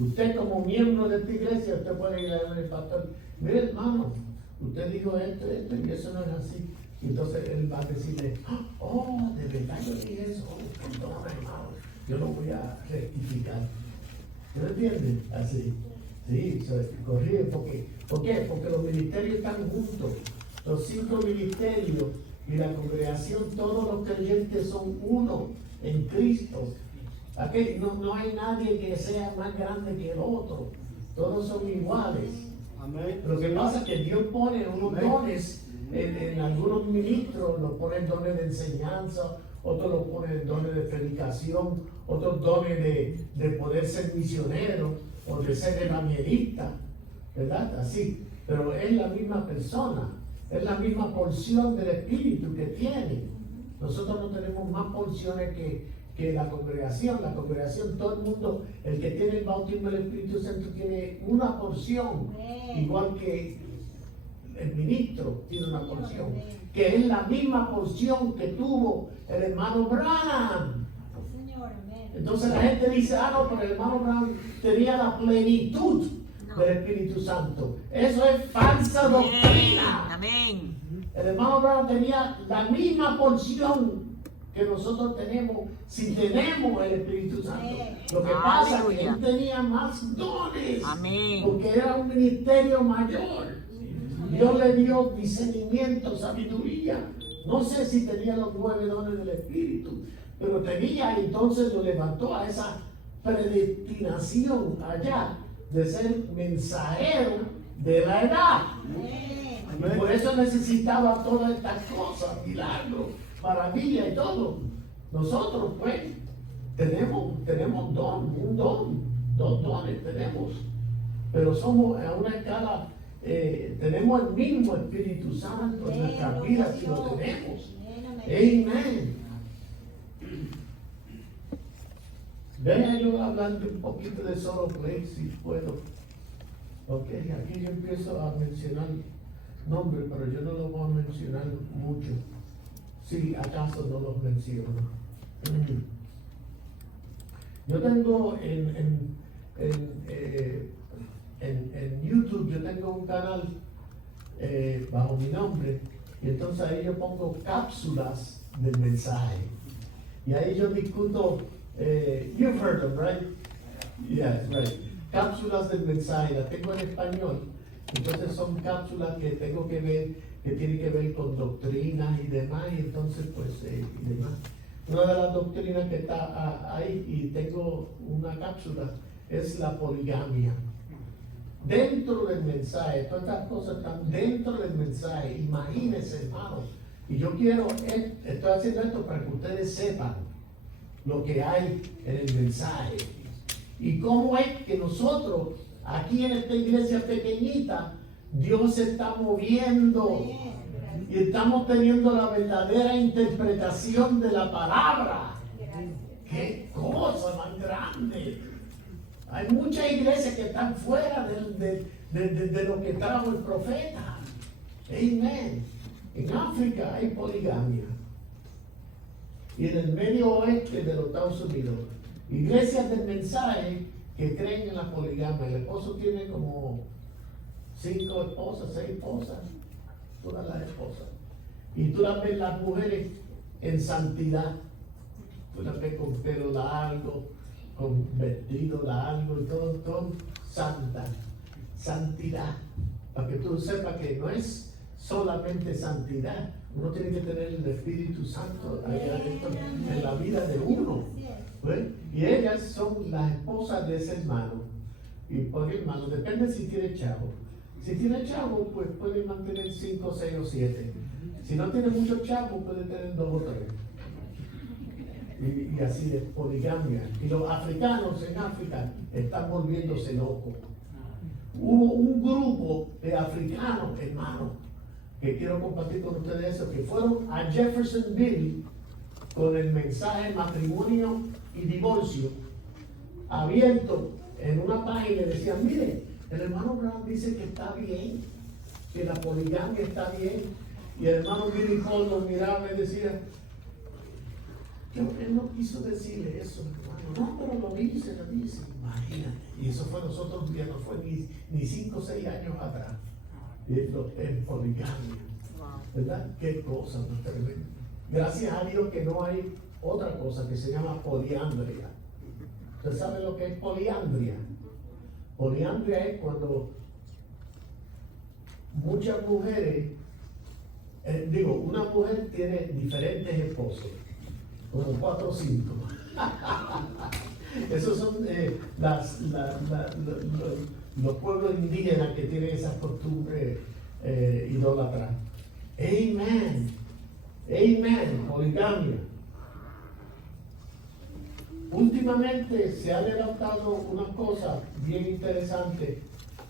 Usted como miembro de esta iglesia, usted puede ir a ver al pastor, mire hermano, usted dijo esto, y eso no es así. Y entonces él va a decirle, oh, de verdad yo dije eso, perdón hermano, yo lo voy a rectificar. ¿Me entienden? Así. Sí, se corrige. ¿Por qué? Porque los ministerios están juntos. Los 5 ministerios y la congregación, todos los creyentes son uno en Cristo. Aquí no hay nadie que sea más grande que el otro. Todos son iguales. Amén. Lo que pasa es que Dios pone unos dones en algunos ministros, los pone dones de enseñanza, otros los pone dones de predicación, otros dones de poder ser misionero o de ser evangelista, ¿verdad? Así. Pero es la misma persona. es la misma porción del Espíritu que tiene. Nosotros no tenemos más porciones que la congregación. La congregación, todo el mundo, el que tiene el bautismo del Espíritu Santo tiene una porción, igual que el ministro tiene una porción, que es la misma porción que tuvo el hermano Branham. Señor, amén. Entonces la gente dice, no, pero el hermano Branham tenía la plenitud del Espíritu Santo. Eso es falsa doctrina. Amén. El hermano Branham tenía la misma porción que nosotros tenemos si tenemos el Espíritu Santo. Lo que pasa es que él tenía más dones. Amén. Porque era un ministerio mayor. Dios le dio discernimiento, sabiduría. No sé si tenía los 9 dones del Espíritu, pero tenía, y entonces lo levantó a esa predestinación allá de ser mensajero de la edad. Y por eso necesitaba todas estas cosas, milagros, maravillas y todo. Nosotros pues tenemos un don, 2 dones tenemos, pero somos a una escala, tenemos el mismo Espíritu Santo en nuestras vidas si lo tenemos. Amén. Deja yo hablando un poquito de solo play si puedo. Ok, aquí yo empiezo a mencionar nombres, pero yo no los voy a mencionar mucho. Si acaso no los menciono. Yo tengo en YouTube, yo tengo un canal bajo mi nombre, y entonces ahí yo pongo cápsulas del mensaje. Y ahí yo discuto, you've heard them, right? Yes, right. Cápsulas del mensaje, las tengo en español. Entonces son cápsulas que tengo que ver, que tienen que ver con doctrinas y demás, y entonces pues, y demás. Una de las doctrinas que está ahí, y tengo una cápsula, es la poligamia. Dentro del mensaje, todas estas cosas están dentro del mensaje, imagínense, hermanos. Y yo quiero, estoy haciendo esto para que ustedes sepan lo que hay en el mensaje. Y cómo es que nosotros, aquí en esta iglesia pequeñita, Dios se está moviendo y estamos teniendo la verdadera interpretación de la palabra. ¡Qué cosa más grande! Hay muchas iglesias que están fuera de lo que trajo el profeta. Amén. En África hay poligamia. Y en el medio oeste de los Estados Unidos, iglesias del mensaje que creen en la poligamia. El esposo tiene como 5 esposas, 6 esposas, todas las esposas. Y tú las ves las mujeres en santidad. Tú las ves con pelo largo, con vestido largo y todo santa, santidad. Para que tú sepas que no es solamente santidad, uno tiene que tener el Espíritu Santo allá adentro en la vida de uno. ¿Ves? Y ellas son las esposas de ese hermano. Y por hermano, depende si tiene chavo. Si tiene chavo, pues puede mantener 5, 6 o 7. Si no tiene mucho chavo, puede tener 2 o 3. Y así de poligamia. Y los africanos en África están volviéndose locos. Hubo un grupo de africanos, hermanos, que quiero compartir con ustedes eso, que fueron a Jeffersonville con el mensaje matrimonio y divorcio abierto en una página y decían, mire, el hermano Brown dice que está bien, que la poligamia está bien. Y el hermano Billy Paul lo miraba y decía, que él no quiso decirle eso, hermano. No, pero lo dice, imagínate. Y eso fue nosotros, ya no fue ni 5 o 6 años atrás. En poligamia. ¿Verdad? Qué cosa más tremenda. Gracias a Dios que no hay otra cosa que se llama poliandria. ¿Usted sabe lo que es poliandria? Poliandria es cuando muchas mujeres, una mujer tiene diferentes esposos, como 4 o 5. Esos son los pueblos indígenas que tienen esas costumbres idólatras. Amén. Amén. Poligamia. Últimamente se ha levantado una cosa bien interesante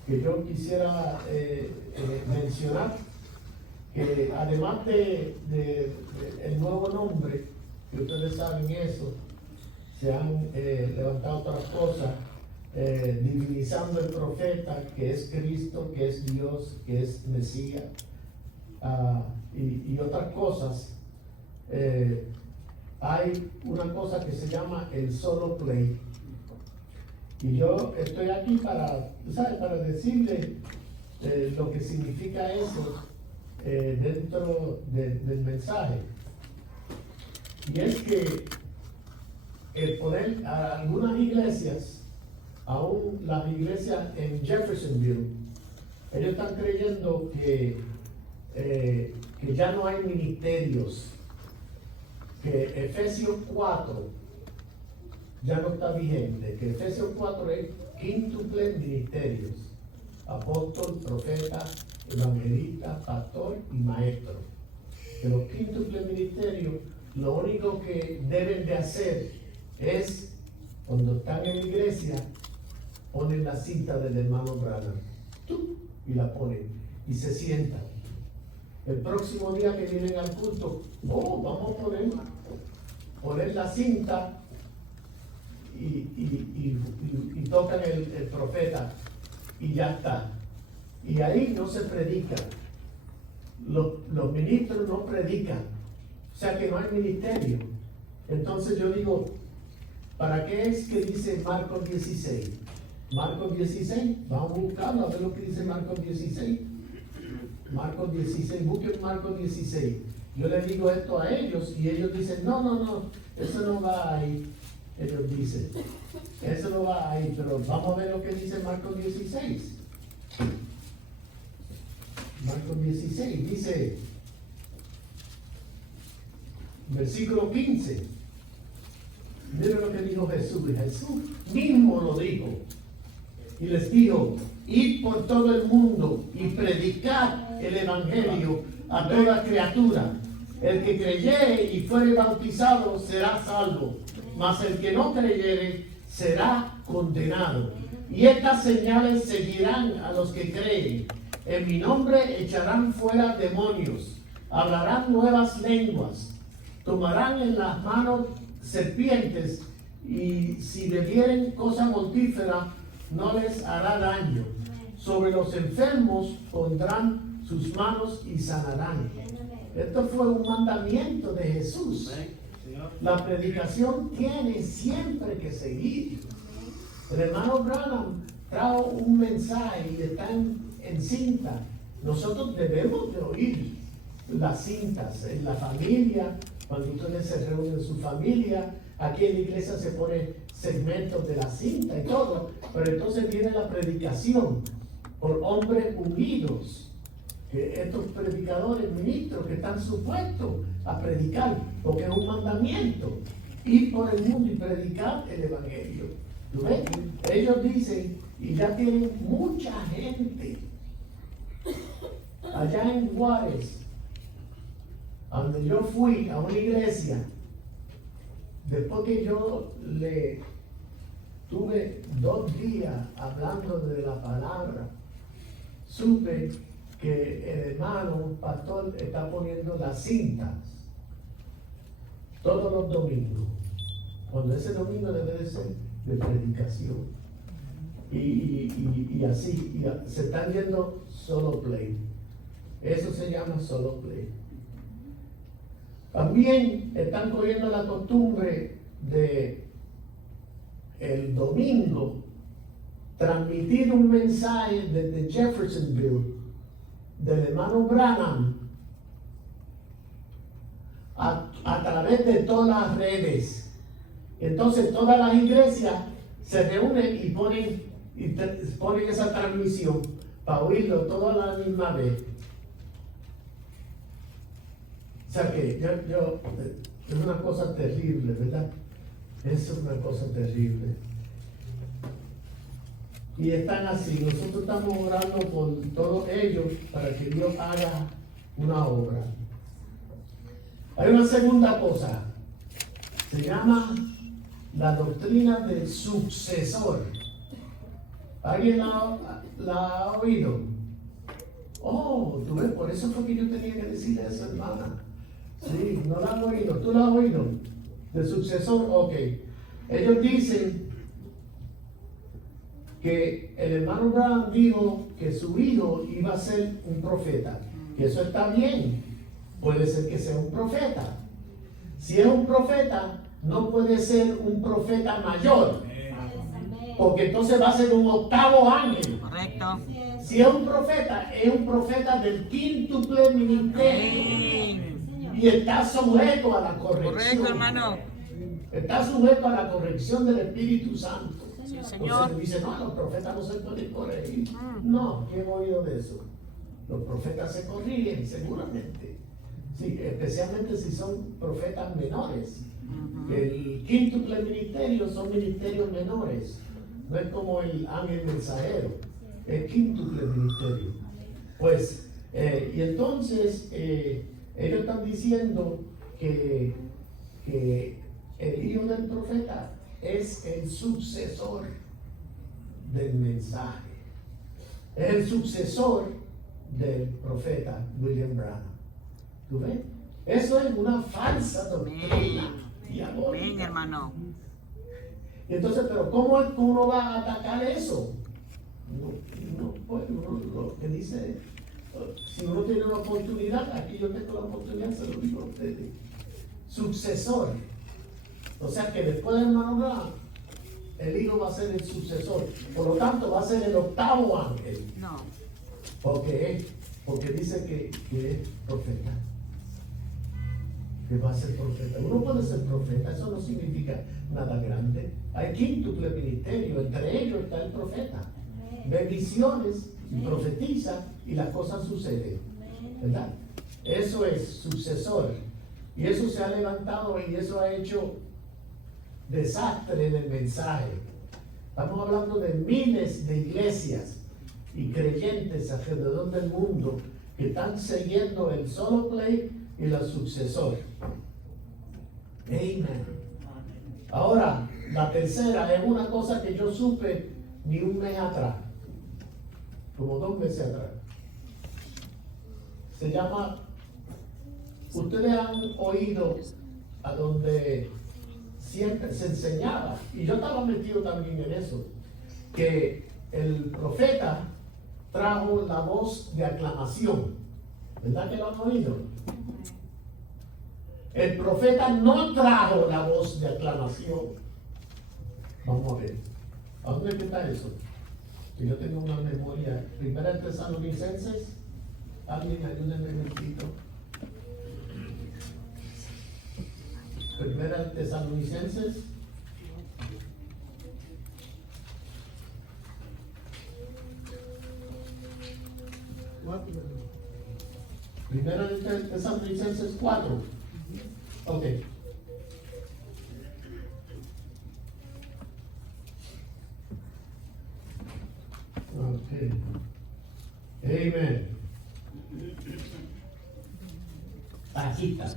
que yo quisiera mencionar, que además de el nuevo nombre, que ustedes saben eso, se han levantado otras cosas, divinizando el profeta, que es Cristo, que es Dios, que es Mesías, y otras cosas. Hay una cosa que se llama el solo play. Y yo estoy aquí para, ¿sabes? Para decirle lo que significa eso dentro del mensaje. Y es que el poder, a algunas iglesias, aún las iglesias en Jeffersonville, ellos están creyendo que ya no hay ministerios, que Efesios 4 ya no está vigente, que Efesios 4 es quíntuple ministerios: apóstol, profeta, evangelista, pastor y maestro. Que los quíntuples ministerios, lo único que deben de hacer es, cuando están en la iglesia, ponen la cinta del hermano Branham y la ponen y se sientan. El próximo día que vienen al culto, vamos a poner la cinta y tocan el profeta y ya está. Y ahí no se predica. Los ministros no predican. O sea que no hay ministerio. Entonces yo digo, ¿para qué es que dice Marcos 16? Marcos 16, vamos a buscarlo a ver lo que dice Marcos 16. Marcos 16, busquen Marcos 16. Yo les digo esto a ellos y ellos dicen, no, eso no va ahí. Ellos dicen, eso no va ahí, pero vamos a ver lo que dice Marcos 16. Marcos 16 dice, versículo 15. Miren lo que dijo Jesús. Y Jesús mismo lo dijo. Y les dijo, id por todo el mundo y predicad el evangelio a toda criatura. El que creyere y fuere bautizado será salvo, mas el que no creyere será condenado. Y estas señales seguirán a los que creen. En mi nombre echarán fuera demonios, hablarán nuevas lenguas, tomarán en las manos serpientes, y si bebieren cosa mortífera no les hará daño. Sobre los enfermos pondrán sus manos y sanarán. Esto fue un mandamiento de Jesús. La predicación tiene siempre que seguir. El hermano Branham trajo un mensaje y está en cinta. Nosotros debemos de oír las cintas en la familia, cuando ustedes se reúnen en su familia. Aquí en la iglesia se pone segmentos de la cinta y todo, pero entonces viene la predicación por hombres unidos, que estos predicadores, ministros, que están supuestos a predicar, porque es un mandamiento, ir por el mundo y predicar el evangelio. ¿Tú ves? Ellos dicen, y ya tienen mucha gente allá en Juárez, donde yo fui a una iglesia. Después que yo le tuve 2 días hablando de la palabra, supe que el hermano pastor está poniendo las cintas todos los domingos, cuando ese domingo debe de ser de predicación. Y así, se están yendo solo play. Eso se llama solo play. También están cogiendo la costumbre de el domingo transmitir un mensaje desde Jeffersonville del hermano Branham a través de todas las redes. Entonces todas las iglesias se reúnen y ponen esa transmisión para oírlo toda la misma vez. O sea que es una cosa terrible, ¿verdad? Es una cosa terrible. Y están así. Nosotros estamos orando por todos ellos para que Dios haga una obra. Hay una segunda cosa. Se llama la doctrina del sucesor. ¿Alguien la ha oído? Oh, tú ves, por eso fue que yo tenía que decir eso, hermana. Sí, no la has oído. ¿Tú la has oído? De sucesor, ok. Ellos dicen que el hermano Branham dijo que su hijo iba a ser un profeta. Que eso está bien. Puede ser que sea un profeta. Si es un profeta, no puede ser un profeta mayor. Porque entonces va a ser un octavo ángel. Correcto. Si es un profeta del quíntuple ministerio. Y está sujeto a la corrección. Correcto, hermano. Está sujeto a la corrección del Espíritu Santo. Sí, Entonces señor. dice, no, los profetas no se pueden corregir. No, ¿quién ha oído de eso? Los profetas se corrigen, seguramente. Sí, especialmente si son profetas menores. El quíntuple ministerio son ministerios menores. No es como el ángel mensajero. El quíntuple ministerio. Pues, y entonces, ellos están diciendo que el hijo del profeta es el sucesor del mensaje. Es el sucesor del profeta William Branham. ¿Tú ves? Eso es una falsa doctrina diabólica. Amén, hermano. Y entonces, pero ¿cómo es que uno va a atacar eso? Pues uno lo que dice, si uno tiene una oportunidad, aquí yo tengo la oportunidad, se lo digo a ustedes. Sucesor. O sea que después del hermano Branham, el hijo va a ser el sucesor. Por lo tanto, va a ser el octavo ángel. No. Porque dice que es profeta. Que va a ser profeta. Uno puede ser profeta, eso no significa nada grande. Hay quíntuple ministerio, entre ellos está el profeta. Ve visiones y profetiza y las cosas suceden. ¿Verdad? Eso es sucesor. Y eso se ha levantado y eso ha hecho desastre en el mensaje. Estamos hablando de miles de iglesias y creyentes alrededor del mundo que están siguiendo el solo play y la sucesor. Amén. Ahora, la tercera es una cosa que yo supe ni un mes atrás, como 2 meses atrás. Se llama, ustedes han oído a donde siempre se enseñaba, y yo estaba metido también en eso, que el profeta trajo la voz de aclamación. ¿Verdad que lo han oído? El profeta no trajo la voz de aclamación. Vamos a ver. ¿A dónde está eso? Que yo tengo una memoria. Primera de Tesalonicenses. Alguien ayúdenme un momentito. Primera de Tesalonicenses. Primera de Tesalonicenses 4. Ok. Ok. Amen. Aquí está.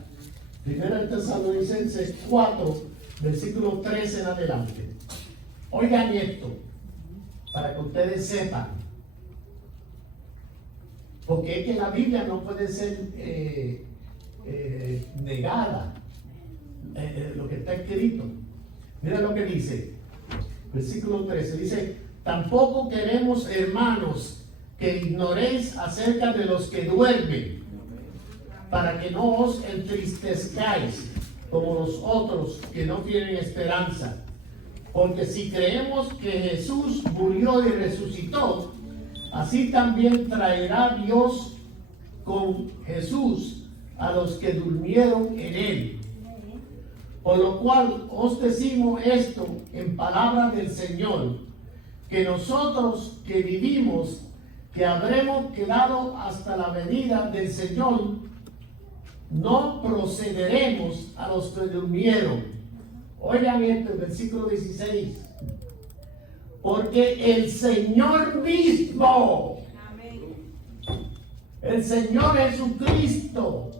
Primera de Tesalonicenses 4, versículo 13 en adelante. Oigan esto, para que ustedes sepan. Porque es que la Biblia no puede ser negada. Lo que está escrito. Mira lo que dice. Versículo 13. Dice, tampoco queremos, hermanos, que ignoréis acerca de los que duermen, para que no os entristezcáis como los otros que no tienen esperanza. Porque si creemos que Jesús murió y resucitó, así también traerá Dios con Jesús a los que durmieron en él. Por lo cual os decimos esto en palabra del Señor, que nosotros que vivimos, que habremos quedado hasta la venida del Señor, no procederemos a los que durmieron. Oigan esto, el versículo 16. Porque el Señor mismo, el Señor Jesucristo,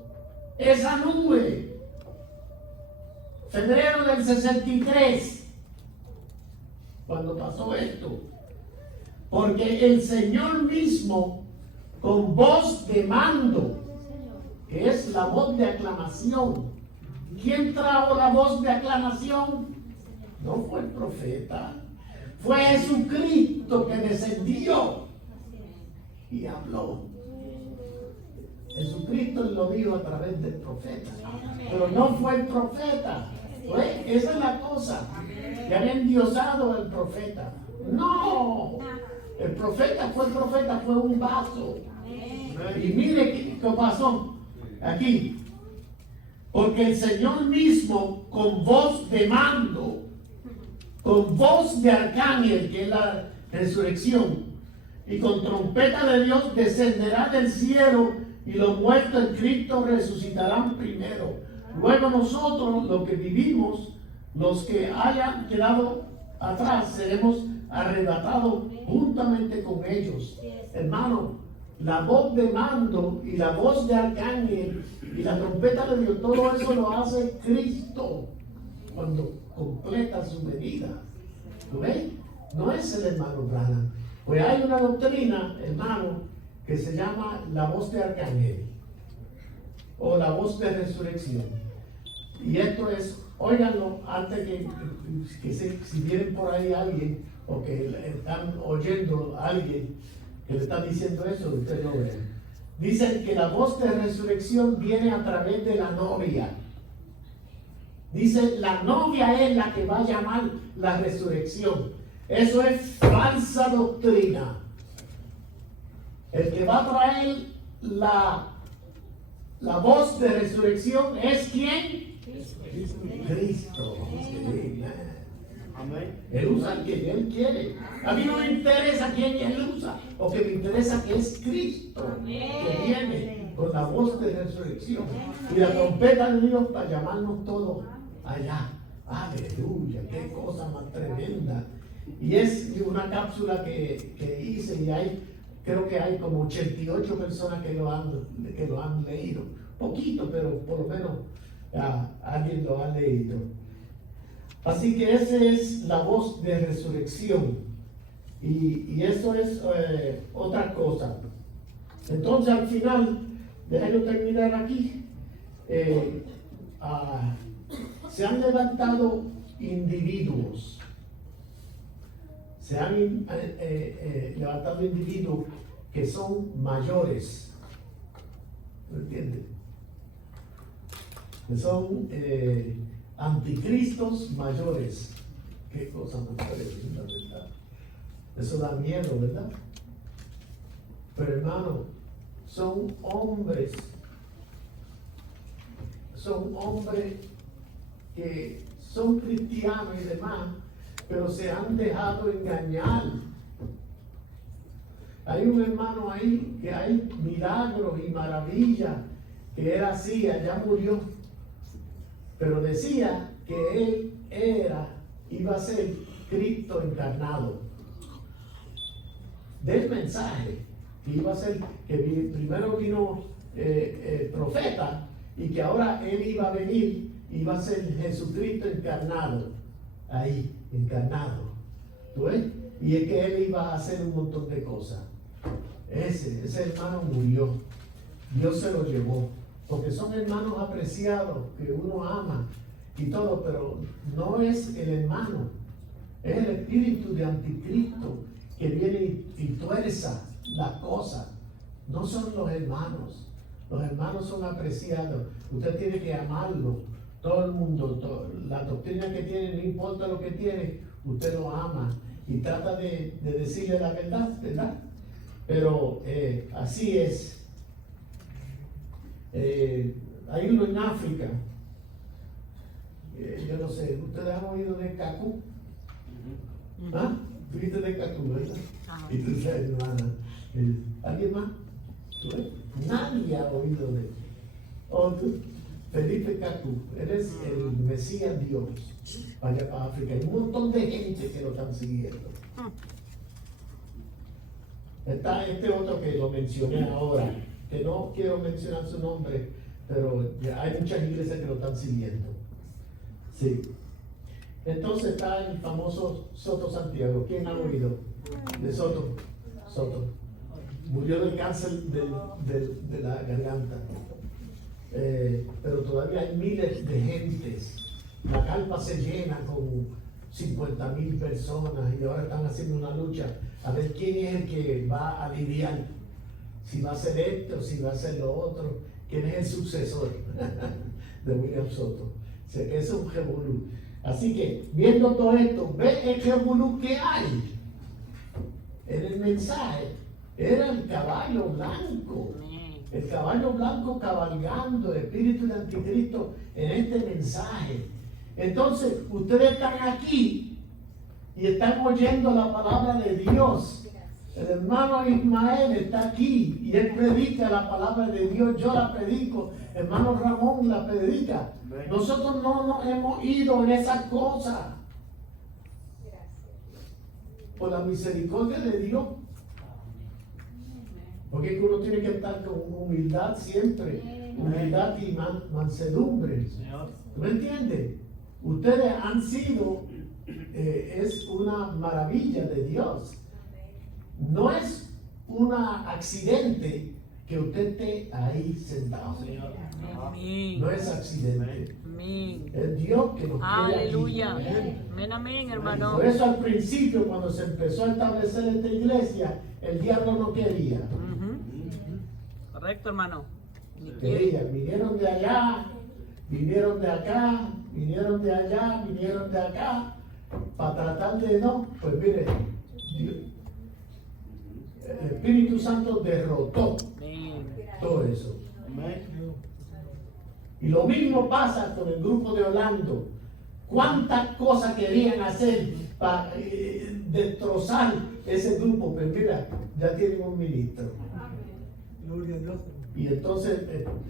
esa nube, febrero del 63, cuando pasó esto, porque el Señor mismo con voz de mando, que es la voz de aclamación. ¿Quién trajo la voz de aclamación? No fue el profeta, fue Jesucristo que descendió y habló. Jesucristo lo dijo a través del profeta, pero no fue el profeta. Esa es la cosa, que han endiosado al profeta. No, el profeta fue un vaso. Y mire qué pasó aquí. Porque el Señor mismo, con voz de mando, con voz de arcángel, que es la resurrección, y con trompeta de Dios, descenderá del cielo, y los muertos en Cristo resucitarán primero. Luego nosotros, los que vivimos, los que hayan quedado atrás, seremos arrebatados juntamente con ellos. Hermano, la voz de mando y la voz de arcángel y la trompeta de Dios, todo eso lo hace Cristo cuando completa su venida. ¿Lo ven? No es el hermano Branham. Pues hay una doctrina, hermano, que se llama la voz de arcángel o la voz de resurrección. Y esto es, óiganlo antes que si vienen por ahí alguien o que están oyendo a alguien que le está diciendo eso, ustedes no ven. Dicen que la voz de resurrección viene a través de la novia. Dice, la novia es la que va a llamar la resurrección. Eso es falsa doctrina. El que va a traer la voz de resurrección es ¿quién? Cristo. Amén. Él usa a quien Él quiere. A mí no me interesa quién Él usa, porque me interesa que es Cristo que viene con la voz de resurrección y la trompeta de Dios para llamarnos todos allá. Aleluya, qué cosa más tremenda. Y es una cápsula que hice y creo que hay como 88 personas que lo han leído. Poquito, pero por lo menos alguien lo ha leído. Así que esa es la voz de resurrección. Y eso es otra cosa. Entonces al final, déjenme terminar aquí. Se han levantado individuos. Se han levantado individuos que son mayores. ¿Me entienden? Que son anticristos mayores. Qué cosa más tremenda, ¿verdad? Eso da miedo, ¿verdad? Pero hermano, son hombres que son cristianos y demás, pero se han dejado engañar. Hay un hermano ahí que hay milagros y maravillas, que era así, allá murió, pero decía que él iba a ser Cristo encarnado. Del mensaje que iba a ser, que primero vino el profeta y que ahora él iba a venir, iba a ser Jesucristo encarnado, ahí, encarnado. ¿Tú ves? Y es que él iba a hacer un montón de cosas. Ese hermano murió, Dios se lo llevó, porque son hermanos apreciados que uno ama y todo, pero no es el hermano, es el espíritu de anticristo que viene y tuerza la cosa. No son los hermanos son apreciados, usted tiene que amarlo, todo el mundo, la doctrina que tiene, no importa lo que tiene, usted lo ama y trata de decirle la verdad, ¿verdad? Pero así es. Hay uno en África, yo no sé, ¿ustedes han oído de Cacú? ¿Ah? ¿Tuviste de Cacú, verdad? Y tú sabes, hermana, ¿alguien más? ¿Tú ves? Nadie ha oído de él. Oh, tú, Felipe Cacú, eres el Mesías Dios para allá para África. Hay un montón de gente que lo están siguiendo. Está este otro que lo mencioné ahora, que no quiero mencionar su nombre, pero ya hay muchas iglesias que lo están siguiendo. Sí. Entonces está el famoso Soto Santiago. ¿Quién ha oído de Soto? Soto. murió del cáncer de la garganta. Pero todavía hay miles de gentes. La carpa se llena con 50,000 personas y ahora están haciendo una lucha a ver quién es el que va a lidiar, si va a ser esto, si va a ser lo otro, quién es el sucesor de William Soto. Sé que es un revolú. Así que, viendo todo esto, ve el revolú que hay en el mensaje. Era el caballo blanco. El caballo blanco cabalgando, el espíritu de anticristo en este mensaje. Entonces, ustedes están aquí y están oyendo la palabra de Dios. El hermano Ismael está aquí y él predica la palabra de Dios. Yo la predico. Hermano Ramón la predica. Nosotros no nos hemos ido en esas cosas. Por la misericordia de Dios. Porque uno tiene que estar con humildad siempre. Humildad y mansedumbre. ¿Tú me entiendes? Ustedes han sido, es una maravilla de Dios. No es un accidente que usted esté ahí sentado. No es accidente. Es Dios que nos quiere aquí. Aleluya. Amén, amén, hermano. Por eso al principio, cuando se empezó a establecer esta iglesia, el diablo no quería. Correcto, hermano. Querían, vinieron de allá, vinieron de acá, vinieron de allá, vinieron de acá, para tratar de no, pues mire, el Espíritu Santo derrotó todo eso. Y lo mismo pasa con el grupo de Orlando. ¿Cuántas cosas querían hacer para destrozar ese grupo? Pero mira, ya tienen un ministro. Gloria a Dios. Y entonces,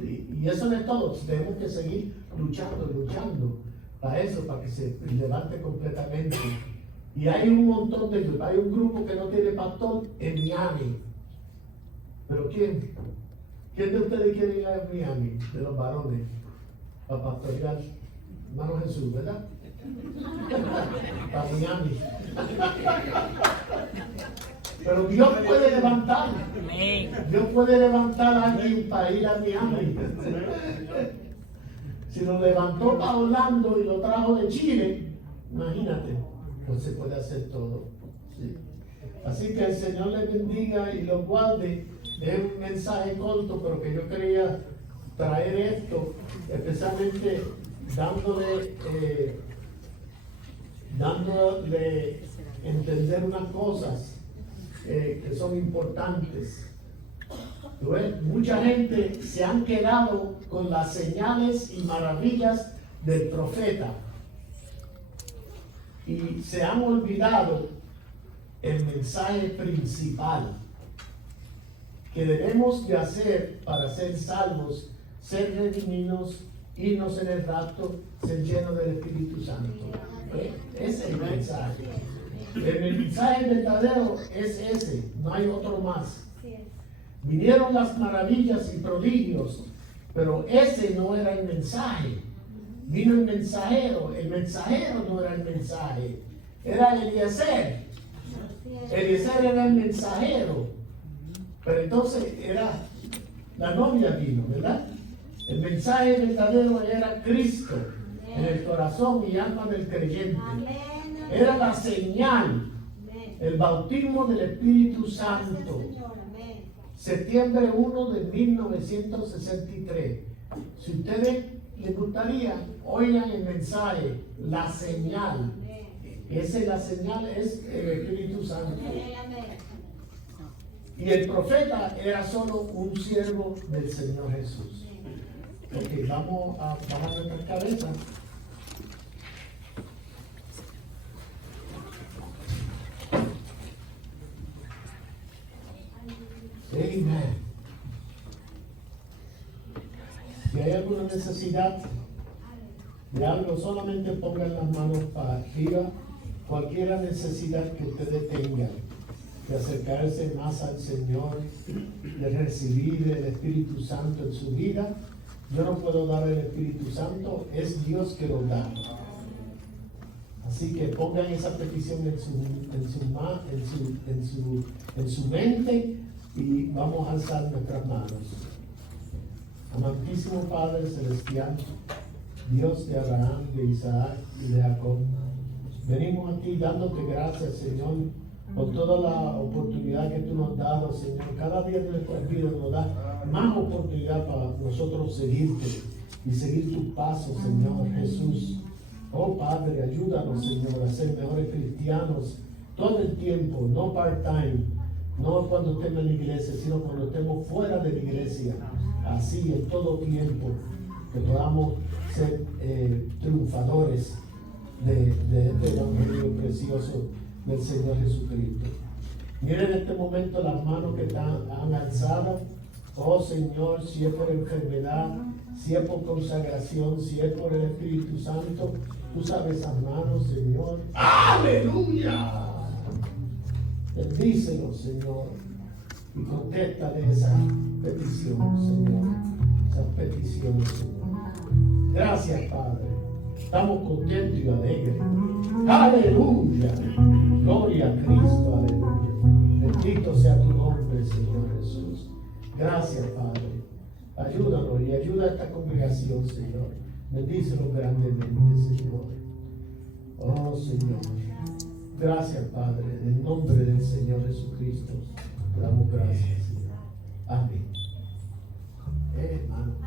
y eso no es todo, tenemos que seguir luchando para eso, para que se levante completamente. Y hay un montón de grupos, hay un grupo que no tiene pastor en Miami. ¿Pero quién? ¿Quién de ustedes quiere ir a Miami? De los varones, para pastorear. Hermano Jesús, ¿verdad? Para Miami. Pero Dios puede levantar. Dios puede levantar a alguien para ir a Miami. Si lo levantó para Orlando y lo trajo de Chile, imagínate, pues se puede hacer todo. ¿Sí? Así que el Señor les bendiga y los guarde. Es un mensaje corto, pero que yo quería traer esto, especialmente dándole entender unas cosas que son importantes. Mucha gente se han quedado con las señales y maravillas del profeta y se han olvidado el mensaje principal que debemos de hacer para ser salvos, ser redimidos, irnos en el rapto, ser llenos del Espíritu Santo. Ese es el mensaje. El mensaje verdadero es ese, no hay otro más. Vinieron las maravillas y prodigios, pero ese no era el mensaje. Vino el mensajero no era el mensaje, era Eliezer. Eliezer era el mensajero, pero entonces era la novia vino, ¿verdad? El mensaje verdadero era Cristo en el corazón y alma del creyente. Era la señal, el bautismo del Espíritu Santo. Septiembre 1 de 1963. Si ustedes les gustaría, oigan el mensaje, la señal. La señal es el Espíritu Santo. Y el profeta era solo un siervo del Señor Jesús. Ok, vamos a bajar nuestra cabeza. Amén. Si hay alguna necesidad de algo, solamente pongan las manos para arriba. Cualquier necesidad que ustedes tengan de acercarse más al Señor, de recibir el Espíritu Santo en su vida. Yo no puedo dar el Espíritu Santo, es Dios que lo da. Así que pongan esa petición en su mente Y vamos a alzar nuestras manos. Amantísimo Padre Celestial, Dios de Abraham, de Isaac y de Jacob, venimos a ti dándote gracias, Señor, por toda la oportunidad que tú nos has dado, Señor. Cada día de nuestras vidas nos da más oportunidad para nosotros seguirte y seguir tus pasos, Señor Jesús. Oh Padre, ayúdanos, Señor, a ser mejores cristianos todo el tiempo, no part-time, no cuando estemos en la iglesia, sino cuando estemos fuera de la iglesia. Así en todo tiempo, que podamos ser triunfadores de este evangelio precioso del Señor Jesucristo. Miren en este momento las manos que han alzado. Oh Señor, si es por enfermedad, si es por consagración, si es por el Espíritu Santo, tú sabes esas manos, Señor. ¡Aleluya! Bendícelos, Señor, y contéstale esa petición, Señor. Esas peticiones, Señor. Gracias, Padre. Estamos contentos y alegres. ¡Aleluya! Gloria a Cristo, aleluya. Bendito sea tu nombre, Señor Jesús. Gracias, Padre. Ayúdanos y ayuda a esta congregación, Señor. Bendícenos grandemente, Señor. Oh, Señor. Gracias, Padre. En el nombre del Señor Jesucristo, te damos gracias, Señor. Amén. Hermano.